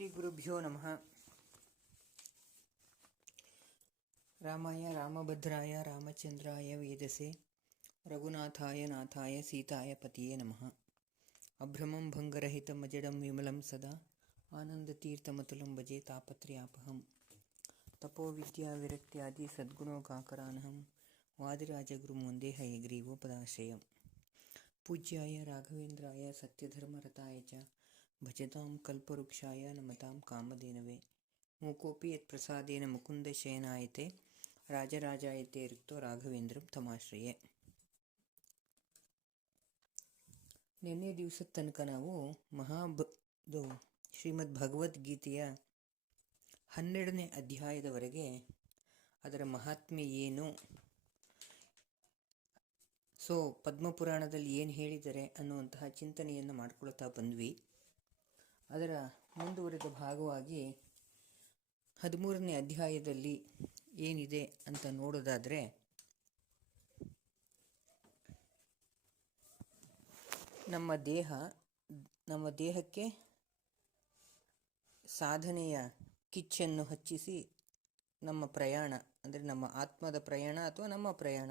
ಶ್ರೀ ಗುರುಭ್ಯೋ ನಮಃ. ರಾಮಾಯ ರಾಮಭದ್ರಾಯ ರಾಮಚಂದ್ರಾಯ ವೇದಸೆ ರಘುನಾಥಾಯ ನಾಥಾಯ ಸೀತಾಯ ಪತಿಯೇ ನಮಃ. ಅಭ್ರಮಂ ಭಂಗರಹಿತಂ ಅಜಡಂ ವಿಮಲಂ ಸದಾ ಆನಂದತೀರ್ಥಮತುಲಂ ಭಜೆ ತಾಪತ್ರಯಾಪಹಂ. ತಪೋ ವಿದ್ಯಾ ವಿರಕ್ತ್ಯಾದಿ ಸದ್ಗುಣೋಕಾಕರಾನಹಂ ವಾದಿರಾಜಗುರುಂ ವಂದೇ ಹಯಗ್ರೀವೋಪದಾಶ್ರಯಂ. ಪೂಜ್ಯಾಯ ರಾಘವೇಂದ್ರಾಯ ಸತ್ಯಧರ್ಮರತಾಯ ಚ ಭಜತಾಂ ಕಲ್ಪವೃಕ್ಷಾಯ ನಮತಾಂ ಕಾಮಧೇನವೇ. ಮೂಕೋಪಿ ಯತ್ಪ್ರಸಾದೇನ ಮುಕುಂದಶಯನಾಯತೆ ರಾಜರಾಜಾಯತೆ ರಿಕ್ತೋ ರಾಘವೇಂದ್ರಂ ತಮಾಶ್ರಯೇ. ನಿನ್ನೆ ದಿವಸದ ತನಕ ನಾವು ಶ್ರೀಮದ್ ಭಗವದ್ಗೀತೆಯ 12ನೇ ಅಧ್ಯಾಯದವರೆಗೆ ಅದರ ಮಹಾತ್ಮೆ ಏನು, ಪದ್ಮಪುರಾಣದಲ್ಲಿ ಏನು ಹೇಳಿದ್ದಾರೆ ಅನ್ನುವಂತಹ ಚಿಂತನೆಯನ್ನು ಮಾಡ್ಕೊಳ್ತಾ ಬಂದ್ವಿ. ಅದರ ಮುಂದುವರೆದ ಭಾಗವಾಗಿ 13ನೇ ಅಧ್ಯಾಯದಲ್ಲಿ ಏನಿದೆ ಅಂತ ನೋಡೋದಾದರೆ, ನಮ್ಮ ದೇಹಕ್ಕೆ ಸಾಧನೆಯ ಕಿಚ್ಚನ್ನು ಹಚ್ಚಿಸಿ ನಮ್ಮ ಪ್ರಯಾಣ, ಅಂದರೆ ನಮ್ಮ ಆತ್ಮದ ಪ್ರಯಾಣ ಅಥವಾ ನಮ್ಮ ಪ್ರಯಾಣ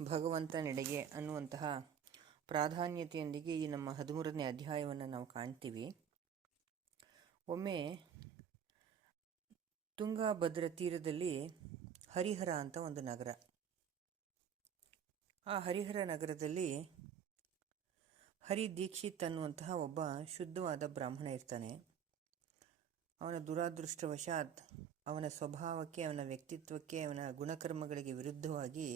ಭಗವಂತನೆಡೆಗೆ ಅನ್ನುವಂತಹ ಪ್ರಾಧಾನ್ಯತೆಯೊಂದಿಗೆ ಈ ನಮ್ಮ 13ನೇ ಅಧ್ಯಾಯವನ್ನು ನಾವು ಕಾಣ್ತೀವಿ. ಒಮ್ಮೆ ತುಂಗಾಭದ್ರಾ ತೀರದಲ್ಲಿ ಹರಿಹರ ಅಂತ ಒಂದು ನಗರ. ಆ ಹರಿಹರ ನಗರದಲ್ಲಿ ಹರಿ ದೀಕ್ಷಿತ್ ಅನ್ನುವಂತಹ ಒಬ್ಬ ಶುದ್ಧವಾದ ಬ್ರಾಹ್ಮಣ ಇರ್ತಾನೆ. ಅವನ ದುರಾದೃಷ್ಟವಶಾತ್ ಅವನ ಸ್ವಭಾವಕ್ಕೆ, ಅವನ ವ್ಯಕ್ತಿತ್ವಕ್ಕೆ, ಅವನ ಗುಣಕರ್ಮಗಳಿಗೆ ವಿರುದ್ಧವಾಗಿ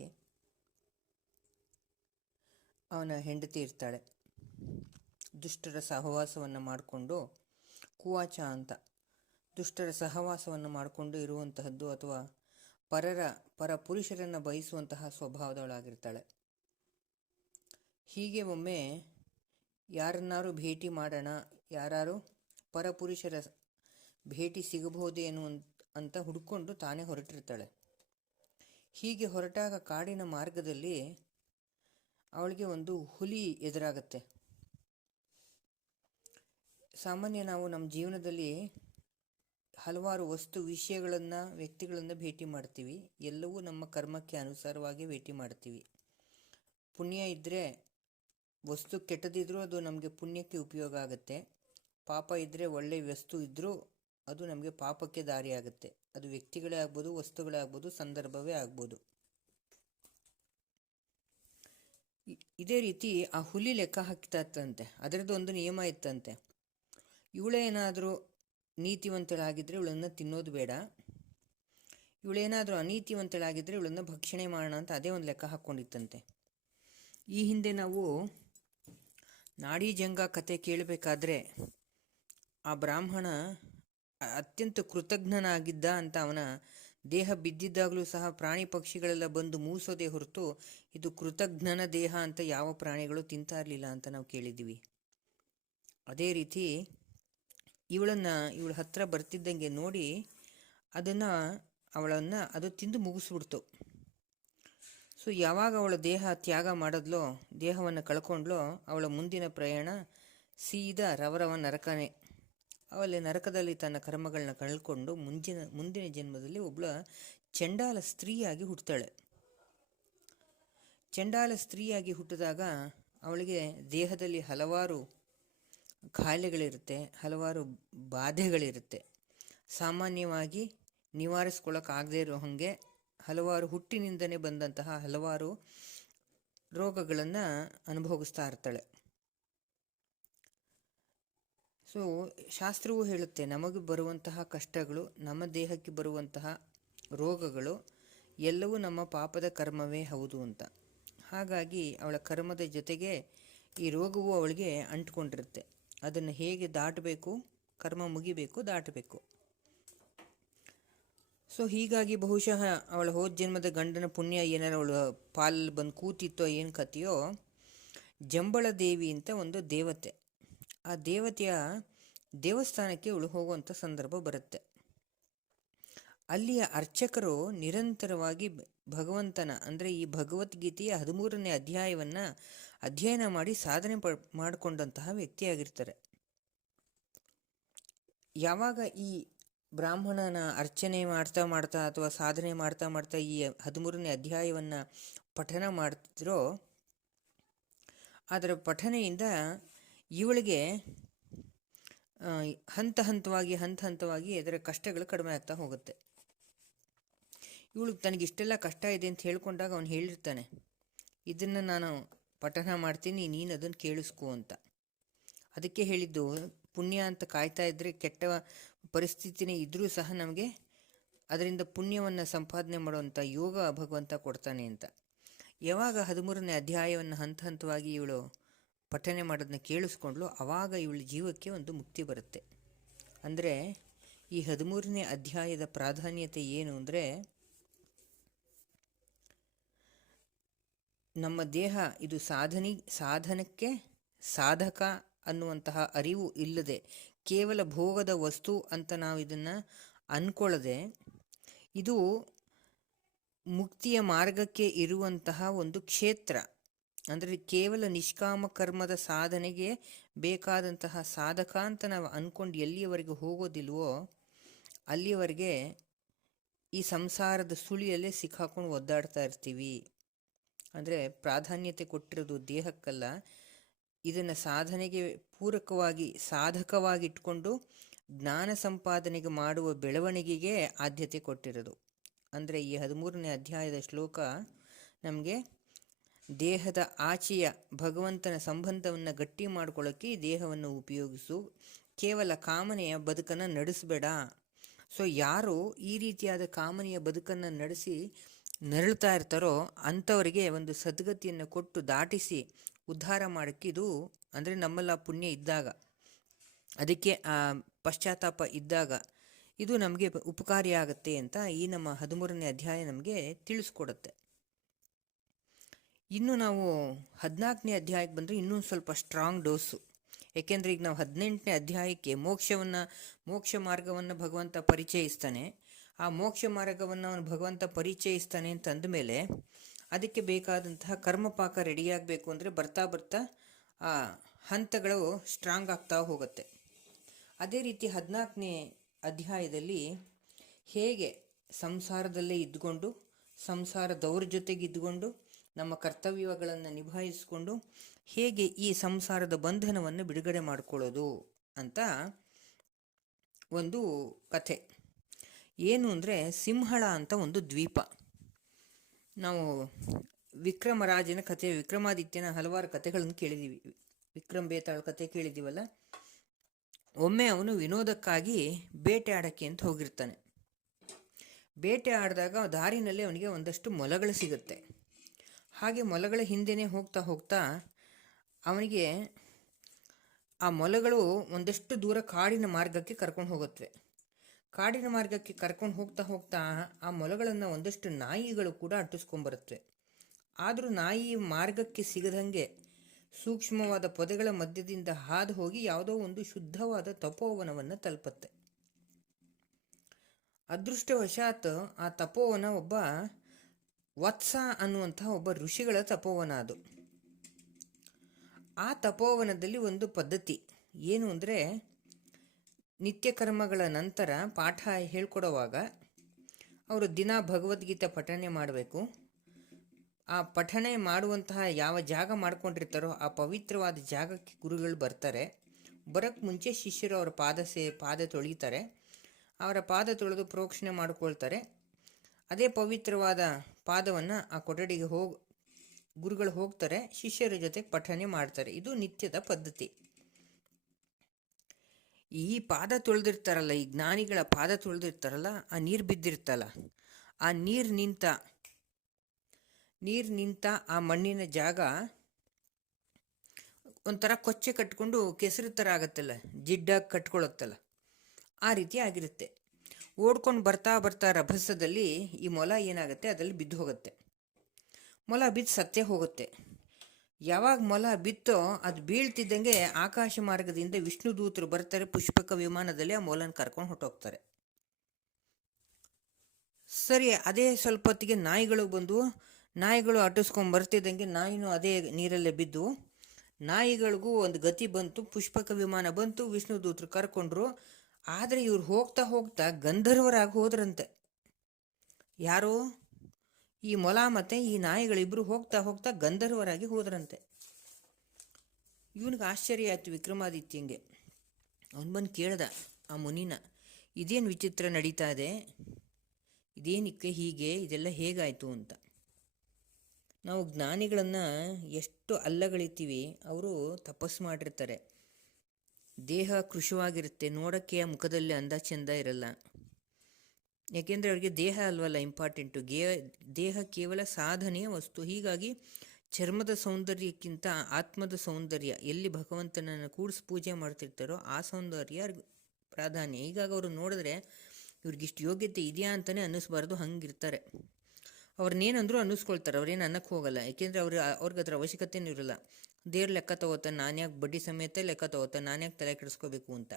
ಅವನ ಹೆಂಡತಿ ಇರ್ತಾಳೆ. ದುಷ್ಟರ ಸಹವಾಸವನ್ನು ಮಾಡಿಕೊಂಡು, ಕುವಾಚ ಅಂತ ದುಷ್ಟರ ಸಹವಾಸವನ್ನು ಮಾಡಿಕೊಂಡು ಇರುವಂತಹದ್ದು ಅಥವಾ ಪರ ಪುರುಷರನ್ನು ಬಯಸುವಂತಹ ಸ್ವಭಾವದವಳಾಗಿರ್ತಾಳೆ. ಹೀಗೆ ಒಮ್ಮೆ ಯಾರನ್ನಾರು ಭೇಟಿ ಮಾಡೋಣ, ಯಾರು ಪರಪುರುಷರ ಭೇಟಿ ಸಿಗಬಹುದೇ ಅಂತ ಹುಡ್ಕೊಂಡು ತಾನೇ ಹೊರಟಿರ್ತಾಳೆ. ಹೀಗೆ ಹೊರಟಾಗ ಕಾಡಿನ ಮಾರ್ಗದಲ್ಲಿ ಅವಳಿಗೆ ಒಂದು ಹುಲಿ ಎದುರಾಗತ್ತೆ. ಸಾಮಾನ್ಯ ನಾವು ನಮ್ಮ ಜೀವನದಲ್ಲಿ ಹಲವಾರು ವಸ್ತು ವಿಷಯಗಳನ್ನು, ವ್ಯಕ್ತಿಗಳನ್ನು ಭೇಟಿ ಮಾಡ್ತೀವಿ. ಎಲ್ಲವೂ ನಮ್ಮ ಕರ್ಮಕ್ಕೆ ಅನುಸಾರವಾಗಿ ಭೇಟಿ ಮಾಡ್ತೀವಿ. ಪುಣ್ಯ ಇದ್ದರೆ ವಸ್ತು ಕೆಟ್ಟದಿದ್ರೂ ಅದು ನಮಗೆ ಪುಣ್ಯಕ್ಕೆ ಉಪಯೋಗ ಆಗುತ್ತೆ. ಪಾಪ ಇದ್ದರೆ ಒಳ್ಳೆಯ ವಸ್ತು ಇದ್ದರೂ ಅದು ನಮಗೆ ಪಾಪಕ್ಕೆ ದಾರಿ ಆಗುತ್ತೆ. ಅದು ವ್ಯಕ್ತಿಗಳೇ ಆಗ್ಬೋದು, ವಸ್ತುಗಳೇ ಆಗ್ಬೋದು, ಸಂದರ್ಭವೇ ಆಗ್ಬೋದು. ಇದೇ ರೀತಿ ಆ ಹುಲಿ ಲೆಕ್ಕ ಹಾಕ್ತಾ ಇತ್ತಂತೆ. ಅದರದ್ದು ಒಂದು ನಿಯಮ ಇತ್ತಂತೆ. ಇವಳೇನಾದರೂ ನೀತಿವಂತಳಾಗಿದ್ದರೆ ಇವಳನ್ನು ತಿನ್ನೋದು ಬೇಡ, ಇವಳೇನಾದರೂ ಅನೀತಿವಂತಳಾಗಿದ್ದರೆ ಇವಳನ್ನು ಭಕ್ಷಣೆ ಮಾಡೋಣ ಅಂತ ಅದೇ ಒಂದು ಲೆಕ್ಕ ಹಾಕ್ಕೊಂಡಿತ್ತಂತೆ. ಈ ಹಿಂದೆ ನಾವು ನಾಡಿ ಜಂಗ ಕತೆ ಕೇಳಬೇಕಾದ್ರೆ ಆ ಬ್ರಾಹ್ಮಣ ಅತ್ಯಂತ ಕೃತಜ್ಞನಾಗಿದ್ದ ಅಂತ, ಅವನ ದೇಹ ಬಿದ್ದಿದ್ದಾಗಲೂ ಸಹ ಪ್ರಾಣಿ ಪಕ್ಷಿಗಳೆಲ್ಲ ಬಂದು ಮೂಸೋದೇ ಹೊರತು ಇದು ಕೃತಜ್ಞನ ದೇಹ ಅಂತ ಯಾವ ಪ್ರಾಣಿಗಳು ತಿಂತಾ ಇರಲಿಲ್ಲ ಅಂತ ನಾವು ಕೇಳಿದ್ದೀವಿ. ಅದೇ ರೀತಿ ಇವಳ ಹತ್ರ ಬರ್ತಿದ್ದಂಗೆ ನೋಡಿ ಅವಳನ್ನು ಅದು ತಿಂದು ಮುಗಿಸ್ಬಿಡ್ತು. ಯಾವಾಗ ಅವಳ ದೇಹ ತ್ಯಾಗ ಮಾಡಿದ್ಲೋ, ದೇಹವನ್ನು ಕಳ್ಕೊಂಡ್ಲೋ, ಅವಳ ಮುಂದಿನ ಪ್ರಯಾಣ ಸೀದಾ ರವರವ ನರಕನೇ. ಅವಳು ನರಕದಲ್ಲಿ ತನ್ನ ಕರ್ಮಗಳನ್ನ ಕಳ್ಕೊಂಡು ಮುಂದಿನ ಜನ್ಮದಲ್ಲಿ ಒಬ್ಬಳ ಚಂಡಾಲ ಸ್ತ್ರೀಯಾಗಿ ಹುಟ್ಟುತ್ತಾಳೆ. ಚಂಡಾಲ ಸ್ತ್ರೀಯಾಗಿ ಹುಟ್ಟಿದಾಗ ಅವಳಿಗೆ ದೇಹದಲ್ಲಿ ಹಲವಾರು ಕಾಯಿಲೆಗಳಿರುತ್ತೆ, ಹಲವಾರು ಬಾಧೆಗಳಿರುತ್ತೆ. ಸಾಮಾನ್ಯವಾಗಿ ನಿವಾರಿಸ್ಕೊಳ್ಳೋಕ್ಕಾಗದೇ ಇರೋ ಹಾಗೆ ಹಲವಾರು ಹುಟ್ಟಿನಿಂದನೇ ಬಂದಂತಹ ಹಲವಾರು ರೋಗಗಳನ್ನು ಅನುಭವಿಸ್ತಾ ಇರ್ತಾಳೆ. ಶಾಸ್ತ್ರವೂ ಹೇಳುತ್ತೆ, ನಮಗೆ ಬರುವಂತಹ ಕಷ್ಟಗಳು, ನಮ್ಮ ದೇಹಕ್ಕೆ ಬರುವಂತಹ ರೋಗಗಳು ಎಲ್ಲವೂ ನಮ್ಮ ಪಾಪದ ಕರ್ಮವೇ ಹೌದು ಅಂತ. ಹಾಗಾಗಿ ಅವಳ ಕರ್ಮದ ಜೊತೆಗೆ ಈ ರೋಗವು ಅವಳಿಗೆ ಅಂಟ್ಕೊಂಡಿರುತ್ತೆ. ಅದನ್ನು ಹೇಗೆ ದಾಟಬೇಕು, ಕರ್ಮ ಮುಗಿಬೇಕು, ದಾಟಬೇಕು. ಹೀಗಾಗಿ ಬಹುಶಃ ಅವಳ ಹೋದ ಜನ್ಮದ ಗಂಡನ ಪುಣ್ಯ ಏನಾರು ಅವಳು ಪಾಲಲ್ಲಿ ಬಂದು ಕೂತಿತ್ತೋ ಏನು ಕಥೆಯೋ, ಜಂಬಳ ದೇವಿ ಅಂತ ಒಂದು ದೇವತೆ, ಆ ದೇವತೆಯ ದೇವಸ್ಥಾನಕ್ಕೆ ಅವಳು ಹೋಗುವಂಥ ಸಂದರ್ಭ ಬರುತ್ತೆ. ಅಲ್ಲಿಯ ಅರ್ಚಕರು ನಿರಂತರವಾಗಿ ಭಗವಂತನ, ಅಂದರೆ ಈ ಭಗವದ್ಗೀತೆಯ 13ನೇ ಅಧ್ಯಾಯವನ್ನು ಅಧ್ಯಯನ ಮಾಡಿ ಸಾಧನೆ ಮಾಡಿಕೊಂಡಂತಹ ವ್ಯಕ್ತಿಯಾಗಿರ್ತಾರೆ. ಯಾವಾಗ ಈ ಬ್ರಾಹ್ಮಣನ ಅರ್ಚನೆ ಮಾಡ್ತಾ ಮಾಡ್ತಾ ಅಥವಾ ಸಾಧನೆ ಮಾಡ್ತಾ ಮಾಡ್ತಾ ಈ 13ನೇ ಅಧ್ಯಾಯವನ್ನು ಪಠನ ಮಾಡ್ತಿದ್ರೋ, ಅದರ ಪಠನೆಯಿಂದ ಇವಳಿಗೆ ಹಂತ ಹಂತವಾಗಿ ಅದರ ಕಷ್ಟಗಳು ಕಡಿಮೆ ಆಗ್ತಾ ಹೋಗುತ್ತೆ. ಇವಳು ತನಗಿಷ್ಟೆಲ್ಲ ಕಷ್ಟ ಇದೆ ಅಂತ ಹೇಳ್ಕೊಂಡಾಗ ಅವನು ಹೇಳಿರ್ತಾನೆ, ಇದನ್ನು ನಾನು ಪಠನ ಮಾಡ್ತೀನಿ, ನೀನು ಅದನ್ನು ಕೇಳಿಸ್ಕೊ ಅಂತ. ಅದಕ್ಕೆ ಹೇಳಿದ್ದು, ಪುಣ್ಯ ಅಂತ ಕಾಯ್ತಾ ಇದ್ದರೆ ಕೆಟ್ಟ ಪರಿಸ್ಥಿತಿನೇ ಇದ್ದರೂ ಸಹ ನಮಗೆ ಅದರಿಂದ ಪುಣ್ಯವನ್ನು ಸಂಪಾದನೆ ಮಾಡುವಂಥ ಯೋಗ ಭಗವಂತ ಕೊಡ್ತಾನೆ ಅಂತ. ಯಾವಾಗ 13ನೇ ಅಧ್ಯಾಯವನ್ನು ಹಂತವಾಗಿ ಇವಳು ಪಠನೆ ಮಾಡೋದನ್ನ ಕೇಳಿಸ್ಕೊಂಡ್ಲು, ಆವಾಗ ಇವಳ ಜೀವಕ್ಕೆ ಒಂದು ಮುಕ್ತಿ ಬರುತ್ತೆ. ಅಂದರೆ ಈ 13ನೇ ಅಧ್ಯಾಯದ ಪ್ರಾಧಾನ್ಯತೆ ಏನು ಅಂದರೆ, ನಮ್ಮ ದೇಹ ಇದು ಸಾಧನಕ್ಕೆ ಸಾಧಕ ಅನ್ನುವಂತಹ ಅರಿವು ಇಲ್ಲದೆ ಕೇವಲ ಭೋಗದ ವಸ್ತು ಅಂತ ನಾವು ಇದನ್ನು ಅಂದ್ಕೊಳ್ಳದೆ, ಇದು ಮುಕ್ತಿಯ ಮಾರ್ಗಕ್ಕೆ ಇರುವಂತಹ ಒಂದು ಕ್ಷೇತ್ರ. ಅಂದರೆ ಕೇವಲ ನಿಷ್ಕಾಮ ಕರ್ಮದ ಸಾಧನೆಗೆ ಬೇಕಾದಂತಹ ಸಾಧಕ ಅಂತ ನಾವು ಅಂದ್ಕೊಂಡು ಎಲ್ಲಿಯವರೆಗೆ ಹೋಗೋದಿಲ್ವೋ ಅಲ್ಲಿಯವರೆಗೆ ಈ ಸಂಸಾರದ ಸುಳಿಯಲ್ಲೇ ಸಿಕ್ಕಾಕೊಂಡು ಒದ್ದಾಡ್ತಾ ಇರ್ತೀವಿ. ಅಂದರೆ ಪ್ರಾಧಾನ್ಯತೆ ಕೊಟ್ಟಿರೋದು ದೇಹಕ್ಕಲ್ಲ, ಇದನ್ನು ಸಾಧನೆಗೆ ಪೂರಕವಾಗಿ ಸಾಧಕವಾಗಿ ಇಟ್ಕೊಂಡು ಜ್ಞಾನ ಸಂಪಾದನೆಗೆ ಮಾಡುವ ಬೆಳವಣಿಗೆಗೆ ಆದ್ಯತೆ ಕೊಟ್ಟಿರೋದು. ಅಂದರೆ ಈ 13ನೇ ಅಧ್ಯಾಯದ ಶ್ಲೋಕ ನಮಗೆ ದೇಹದ ಆಚೆಯ ಭಗವಂತನ ಸಂಬಂಧವನ್ನು ಗಟ್ಟಿ ಮಾಡ್ಕೊಳ್ಳೋಕ್ಕೆ ಈ ದೇಹವನ್ನು ಉಪಯೋಗಿಸು, ಕೇವಲ ಕಾಮನೆಯ ಬದುಕನ್ನು ನಡೆಸಬೇಡ. ಸೊ ಯಾರು ಈ ರೀತಿಯಾದ ಕಾಮನೆಯ ಬದುಕನ್ನು ನಡೆಸಿ ನರಳ್ತಾ ಇರ್ತಾರೋ ಅಂಥವರಿಗೆ ಒಂದು ಸದ್ಗತಿಯನ್ನು ಕೊಟ್ಟು ದಾಟಿಸಿ ಉದ್ಧಾರ ಮಾಡೋಕ್ಕೆ ಇದು, ಅಂದರೆ ನಮ್ಮೆಲ್ಲ ಪುಣ್ಯ ಇದ್ದಾಗ, ಅದಕ್ಕೆ ಪಶ್ಚಾತ್ತಾಪ ಇದ್ದಾಗ ಇದು ನಮಗೆ ಉಪಕಾರಿಯಾಗತ್ತೆ ಅಂತ ಈ ನಮ್ಮ 13ನೇ ಅಧ್ಯಾಯ ನಮಗೆ ತಿಳಿಸ್ಕೊಡುತ್ತೆ. ಇನ್ನು ನಾವು 14ನೇ ಅಧ್ಯಾಯಕ್ಕೆ ಬಂದರೆ ಇನ್ನೂ ಸ್ವಲ್ಪ ಸ್ಟ್ರಾಂಗ್ ಡೋಸು. ಏಕೆಂದರೆ ಈಗ ನಾವು 18ನೇ ಅಧ್ಯಾಯಕ್ಕೆ ಮೋಕ್ಷ ಮಾರ್ಗವನ್ನು ಭಗವಂತ ಪರಿಚಯಿಸ್ತಾನೆ. ಆ ಮೋಕ್ಷ ಮಾರ್ಗವನ್ನು ಅವನು ಭಗವಂತ ಪರಿಚಯಿಸ್ತಾನೆ ಅಂತ ಅಂದಮೇಲೆ ಅದಕ್ಕೆ ಬೇಕಾದಂತಹ ಕರ್ಮಪಾಕ ರೆಡಿಯಾಗಬೇಕು. ಅಂದರೆ ಬರ್ತಾ ಬರ್ತಾ ಆ ಹಂತಗಳು ಸ್ಟ್ರಾಂಗ್ ಆಗ್ತಾ ಹೋಗುತ್ತೆ. ಅದೇ ರೀತಿ 14ನೇ ಅಧ್ಯಾಯದಲ್ಲಿ ಹೇಗೆ ಸಂಸಾರದಲ್ಲೇ ಇದ್ದುಕೊಂಡು, ಸಂಸಾರದವ್ರ ಜೊತೆಗೆ ಇದ್ದುಕೊಂಡು ನಮ್ಮ ಕರ್ತವ್ಯಗಳನ್ನು ನಿಭಾಯಿಸಿಕೊಂಡು ಹೇಗೆ ಈ ಸಂಸಾರದ ಬಂಧನವನ್ನು ಬಿಡುಗಡೆ ಮಾಡಿಕೊಳ್ಳೋದು ಅಂತ ಒಂದು ಕಥೆ. ಏನು ಅಂದರೆ, ಸಿಂಹಳ ಅಂತ ಒಂದು ದ್ವೀಪ. ನಾವು ವಿಕ್ರಮರಾಜನ ಕಥೆ, ವಿಕ್ರಮಾದಿತ್ಯನ ಹಲವಾರು ಕಥೆಗಳನ್ನು ಕೇಳಿದ್ದೀವಿ. ವಿಕ್ರಮ್ ಬೇತಾಳ ಕಥೆ ಕೇಳಿದ್ದೀವಲ್ಲ. ಒಮ್ಮೆ ಅವನು ವಿನೋದಕ್ಕಾಗಿ ಬೇಟೆ ಆಡೋಕ್ಕೆ ಅಂತ ಹೋಗಿರ್ತಾನೆ. ಬೇಟೆ ಆಡಿದಾಗ ದಾರಿನಲ್ಲಿ ಅವನಿಗೆ ಒಂದಷ್ಟು ಮೊಲಗಳು ಸಿಗುತ್ತೆ. ಹಾಗೆ ಮೊಲಗಳ ಹಿಂದೆನೇ ಹೋಗ್ತಾ ಹೋಗ್ತಾ ಅವನಿಗೆ ಆ ಮೊಲಗಳು ಒಂದಷ್ಟು ದೂರ ಕಾಡಿನ ಮಾರ್ಗಕ್ಕೆ ಕರ್ಕೊಂಡು ಹೋಗುತ್ತವೆ. ಕಾಡಿನ ಮಾರ್ಗಕ್ಕೆ ಕರ್ಕೊಂಡು ಹೋಗ್ತಾ ಹೋಗ್ತಾ ಆ ಮೊಲಗಳನ್ನು ಒಂದಷ್ಟು ನಾಯಿಗಳು ಕೂಡ ಅಟ್ಟಿಸ್ಕೊಂಡ್ಬರುತ್ತವೆ. ಆದರೂ ನಾಯಿ ಮಾರ್ಗಕ್ಕೆ ಸಿಗದಂಗೆ ಸೂಕ್ಷ್ಮವಾದ ಪೊದೆಗಳ ಮಧ್ಯದಿಂದ ಹಾದು ಹೋಗಿ ಯಾವುದೋ ಒಂದು ಶುದ್ಧವಾದ ತಪೋವನವನ್ನು ತಲುಪುತ್ತೆ. ಅದೃಷ್ಟವಶಾತ್ ಆ ತಪೋವನ ಒಬ್ಬ ವತ್ಸ ಅನ್ನುವಂತಹ ಒಬ್ಬ ಋಷಿಗಳ ತಪೋವನ ಅದು. ಆ ತಪೋವನದಲ್ಲಿ ಒಂದು ಪದ್ಧತಿ ಏನು ಅಂದರೆ, ನಿತ್ಯ ಕರ್ಮಗಳ ನಂತರ ಪಾಠ ಹೇಳ್ಕೊಡುವಾಗ ಅವರು ದಿನ ಭಗವದ್ಗೀತೆ ಪಠಣೆ ಮಾಡಬೇಕು. ಆ ಪಠಣೆ ಮಾಡುವಂತಹ ಯಾವ ಜಾಗ ಮಾಡ್ಕೊಂಡಿರ್ತಾರೋ ಆ ಪವಿತ್ರವಾದ ಜಾಗಕ್ಕೆ ಗುರುಗಳು ಬರ್ತಾರೆ. ಬರೋಕ್ಕೆ ಮುಂಚೆ ಶಿಷ್ಯರು ಅವರ ಪಾದ ತೊಳಿತಾರೆ. ಅವರ ಪಾದ ತೊಳೆದು ಪ್ರೋಕ್ಷಣೆ ಮಾಡಿಕೊಳ್ತಾರೆ. ಅದೇ ಪವಿತ್ರವಾದ ಪಾದವನ್ನು ಆ ಕೊಠಡಿಗೆ ಗುರುಗಳು ಹೋಗ್ತಾರೆ, ಶಿಷ್ಯರ ಜೊತೆ ಪಠನೆ ಮಾಡ್ತಾರೆ. ಇದು ನಿತ್ಯದ ಪದ್ಧತಿ. ಈ ಪಾದ ತೊಳೆದಿರ್ತಾರಲ್ಲ, ಈ ಜ್ಞಾನಿಗಳ ಪಾದ ತೊಳೆದಿರ್ತಾರಲ್ಲ, ಆ ನೀರು ಬಿದ್ದಿರ್ತಲ್ಲ, ಆ ನೀರು ನಿಂತ ಆ ಮಣ್ಣಿನ ಜಾಗ ಒಂಥರ ಕೊಚ್ಚೆ ಕಟ್ಕೊಂಡು ಕೆಸರು ಥರ ಆಗತ್ತಲ್ಲ, ಜಿಡ್ಡಾಗಿ ಕಟ್ಕೊಳತ್ತಲ್ಲ, ಆ ರೀತಿ ಆಗಿರುತ್ತೆ. ಓಡ್ಕೊಂಡು ಬರ್ತಾ ರಭಸದಲ್ಲಿ ಈ ಮೊಲ ಏನಾಗುತ್ತೆ, ಅದರಲ್ಲಿ ಬಿದ್ದು ಹೋಗುತ್ತೆ. ಮೊಲ ಬಿದ್ದು ಸತ್ತೇ ಹೋಗುತ್ತೆ. ಯಾವಾಗ ಮೊಲ ಬಿತ್ತೋ ಅದು ಬೀಳ್ತಿದ್ದಂಗೆ ಆಕಾಶ ಮಾರ್ಗದಿಂದ ವಿಷ್ಣು ದೂತರು ಬರ್ತಾರೆ, ಪುಷ್ಪಕ ವಿಮಾನದಲ್ಲಿ ಆ ಮೊಲನ ಕರ್ಕೊಂಡು ಹೊಟ್ಟೋಗ್ತಾರೆ. ಸರಿ, ಅದೇ ಸ್ವಲ್ಪ ಹೊತ್ತಿಗೆ ನಾಯಿಗಳು ಅಟ್ಟಿಸ್ಕೊಂಡು ಬರ್ತಿದ್ದಂಗೆ ನಾಯಿನೂ ಅದೇ ನೀರಲ್ಲೇ ಬಿದ್ದು, ನಾಯಿಗಳಿಗೂ ಒಂದು ಗತಿ ಬಂತು, ಪುಷ್ಪಕ ವಿಮಾನ ಬಂತು, ವಿಷ್ಣು ದೂತರು ಕರ್ಕೊಂಡ್ರು. ಆದರೆ ಇವ್ರು ಹೋಗ್ತಾ ಹೋಗ್ತಾ ಗಂಧರ್ವರಾಗಿ ಹೋದ್ರಂತೆ. ಯಾರೋ ಈ ಮೊಲ ಮತ್ತು ಈ ನಾಯಿಗಳಿಬ್ಬರು ಹೋಗ್ತಾ ಹೋಗ್ತಾ ಗಂಧರ್ವರಾಗಿ ಹೋದ್ರಂತೆ. ಇವನಿಗೆ ಆಶ್ಚರ್ಯ ಆಯಿತು ವಿಕ್ರಮಾದಿತ್ಯಂಗೆ. ಅವನು ಬಂದು ಕೇಳ್ದ ಆ ಮುನಿನ, ಇದೇನು ವಿಚಿತ್ರ ನಡೀತಾ ಇದೆ, ಇದೇನಕ್ಕೆ ಹೀಗೆ, ಇದೆಲ್ಲ ಹೇಗಾಯಿತು ಅಂತ. ನಾವು ಜ್ಞಾನಿಗಳನ್ನು ಎಷ್ಟು ಅಲ್ಲಗಳಿತೀವಿ, ಅವರು ತಪಸ್ಸು ಮಾಡಿರ್ತಾರೆ, ದೇಹ ಕೃಶವಾಗಿರುತ್ತೆ, ನೋಡೋಕ್ಕೆ ಆ ಮುಖದಲ್ಲಿ ಅಂದ ಚೆಂದ ಇರಲ್ಲ. ಯಾಕೆಂದರೆ ಅವರಿಗೆ ದೇಹ ಅಲ್ವಲ್ಲ ಇಂಪಾರ್ಟೆಂಟು, ದೇಹ ಕೇವಲ ಸಾಧನೆಯ ವಸ್ತು. ಹೀಗಾಗಿ ಚರ್ಮದ ಸೌಂದರ್ಯಕ್ಕಿಂತ ಆತ್ಮದ ಸೌಂದರ್ಯ, ಎಲ್ಲಿ ಭಗವಂತನನ್ನು ಕೂಡಿಸಿ ಪೂಜೆ ಮಾಡ್ತಿರ್ತಾರೋ ಆ ಸೌಂದರ್ಯ ಪ್ರಾಧಾನ್ಯ. ಹೀಗಾಗಿ ಅವರು ನೋಡಿದ್ರೆ ಇವ್ರಿಗಿಷ್ಟು ಯೋಗ್ಯತೆ ಇದೆಯಾ ಅಂತಲೇ ಅನ್ನಿಸ್ಬಾರ್ದು, ಹಂಗಿರ್ತಾರೆ. ಅವ್ರನ್ನೇನಂದ್ರೂ ಅನ್ನಿಸ್ಕೊಳ್ತಾರೆ, ಅವ್ರೇನು ಅನ್ನಕ್ಕೆ ಹೋಗಲ್ಲ. ಯಾಕೆಂದರೆ ಅವ್ರಿಗೆ ಅದರ ಅವಶ್ಯಕತೆಯೂ ಇರಲ್ಲ. ದೇವ್ರ ಲೆಕ್ಕ ತಗೋತಾನೆ, ನಾನ್ಯಾಕೆ ಬಡ್ಡಿ ಸಮೇತ ಲೆಕ್ಕ ತಗೋತಾನೆ, ನಾನ್ಯಾಕೆ ತಲೆ ಕೆಡಿಸ್ಕೋಬೇಕು ಅಂತ.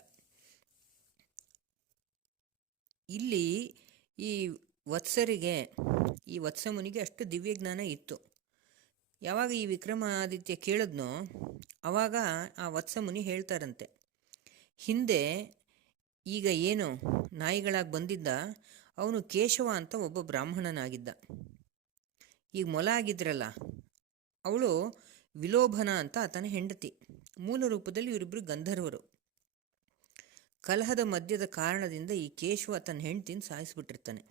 ಇಲ್ಲಿ ಈ ವತ್ಸಮುನಿಗೆ ಅಷ್ಟು ದಿವ್ಯಜ್ಞಾನ ಇತ್ತು. ಯಾವಾಗ ಈ ವಿಕ್ರಮಾದಿತ್ಯ ಕೇಳಿದ್ನೋ ಆವಾಗ ಆ ವತ್ಸಮುನಿ ಹೇಳ್ತಾರಂತೆ, ಹಿಂದೆ ಈಗ ಏನು ನಾಯಿಗಳಾಗಿ ಬಂದಿದ್ದ ಅವನು ಕೇಶವ ಅಂತ ಒಬ್ಬ ಬ್ರಾಹ್ಮಣನಾಗಿದ್ದ. ಈಗ ಮೊಲ ಆಗಿದ್ರಲ್ಲ ಅವಳು ವಿಲೋಭನ ಅಂತ ಆತನ ಹೆಂಡತಿ. ಮೂಲ ರೂಪದಲ್ಲಿ ಇವರಿಬ್ಬರು ಗಂಧರ್ವರು. ಕಲಹದ ಮಧ್ಯದ ಕಾರಣದಿಂದ ಈ ಕೇಶವ ತನ್ನ ಹೆಂಡತಿನ ಸಾಯಿಸಿಬಿಟ್ಟಿರ್ತಾನೆ.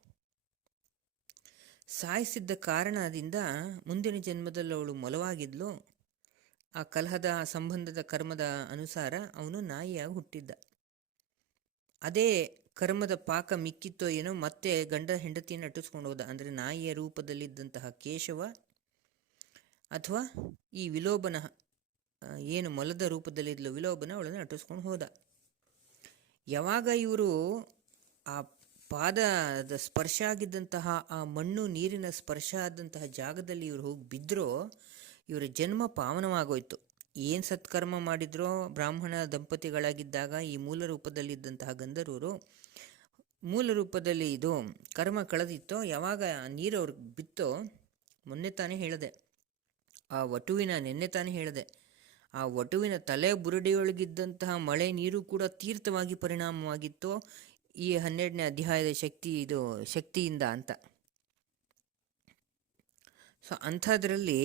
ಸಾಯಿಸಿದ್ದ ಕಾರಣದಿಂದ ಮುಂದಿನ ಜನ್ಮದಲ್ಲಿ ಅವಳು ಮೊಲವಾಗಿದ್ಲು. ಆ ಕಲಹದ ಸಂಬಂಧದ ಕರ್ಮದ ಅನುಸಾರ ಅವನು ನಾಯಿಯಾಗಿ ಹುಟ್ಟಿದ್ದ. ಅದೇ ಕರ್ಮದ ಪಾಕ ಮಿಕ್ಕಿತ್ತೋ ಏನೋ, ಮತ್ತೆ ಗಂಡ ಹೆಂಡತಿಯನ್ನು ಅಟ್ಟಿಸ್ಕೊಂಡು ಹೋದ. ಅಂದರೆ ನಾಯಿಯ ರೂಪದಲ್ಲಿದ್ದಂತಹ ಕೇಶವ ಅಥವಾ ಈ ವಿಲೋಬನ, ಏನು ಮೊಲದ ರೂಪದಲ್ಲಿದ್ಲು ವಿಲೋಬನ, ಅವಳನ್ನು ಅಟ್ಟಿಸ್ಕೊಂಡು ಹೋದ. ಯಾವಾಗ ಇವರು ಆ ಪಾದದ ಸ್ಪರ್ಶ ಆಗಿದ್ದಂತಹ ಆ ಮಣ್ಣು ನೀರಿನ ಸ್ಪರ್ಶ ಆದಂತಹ ಜಾಗದಲ್ಲಿ ಇವರು ಹೋಗಿ ಬಿದ್ದರೋ ಇವರ ಜನ್ಮ ಪಾವನವಾಗೋಯ್ತು. ಏನು ಸತ್ಕರ್ಮ ಮಾಡಿದ್ರೋ ಬ್ರಾಹ್ಮಣ ದಂಪತಿಗಳಾಗಿದ್ದಾಗ ಈ ಮೂಲ ರೂಪದಲ್ಲಿದ್ದಂತಹ ಗಂಧರ್ವರು, ಮೂಲ ರೂಪದಲ್ಲಿ ಇದು ಕರ್ಮ ಕಳೆದಿತ್ತೋ, ಯಾವಾಗ ನೀರು ಅವ್ರಿಗೆ ಬಿತ್ತೋ, ನೆನ್ನೆ ತಾನೇ ಹೇಳಿದೆ ಆ ವಟುವಿನ ತಲೆ ಬುರುಡೆಯೊಳಗಿದ್ದಂತಹ ಮಳೆ ನೀರು ಕೂಡ ತೀರ್ಥವಾಗಿ ಪರಿಣಾಮವಾಗಿತ್ತು ಈ 12ನೇ ಅಧ್ಯಾಯದ ಶಕ್ತಿಯಿಂದ ಅಂತ. ಸೊ ಅಂಥದ್ರಲ್ಲಿ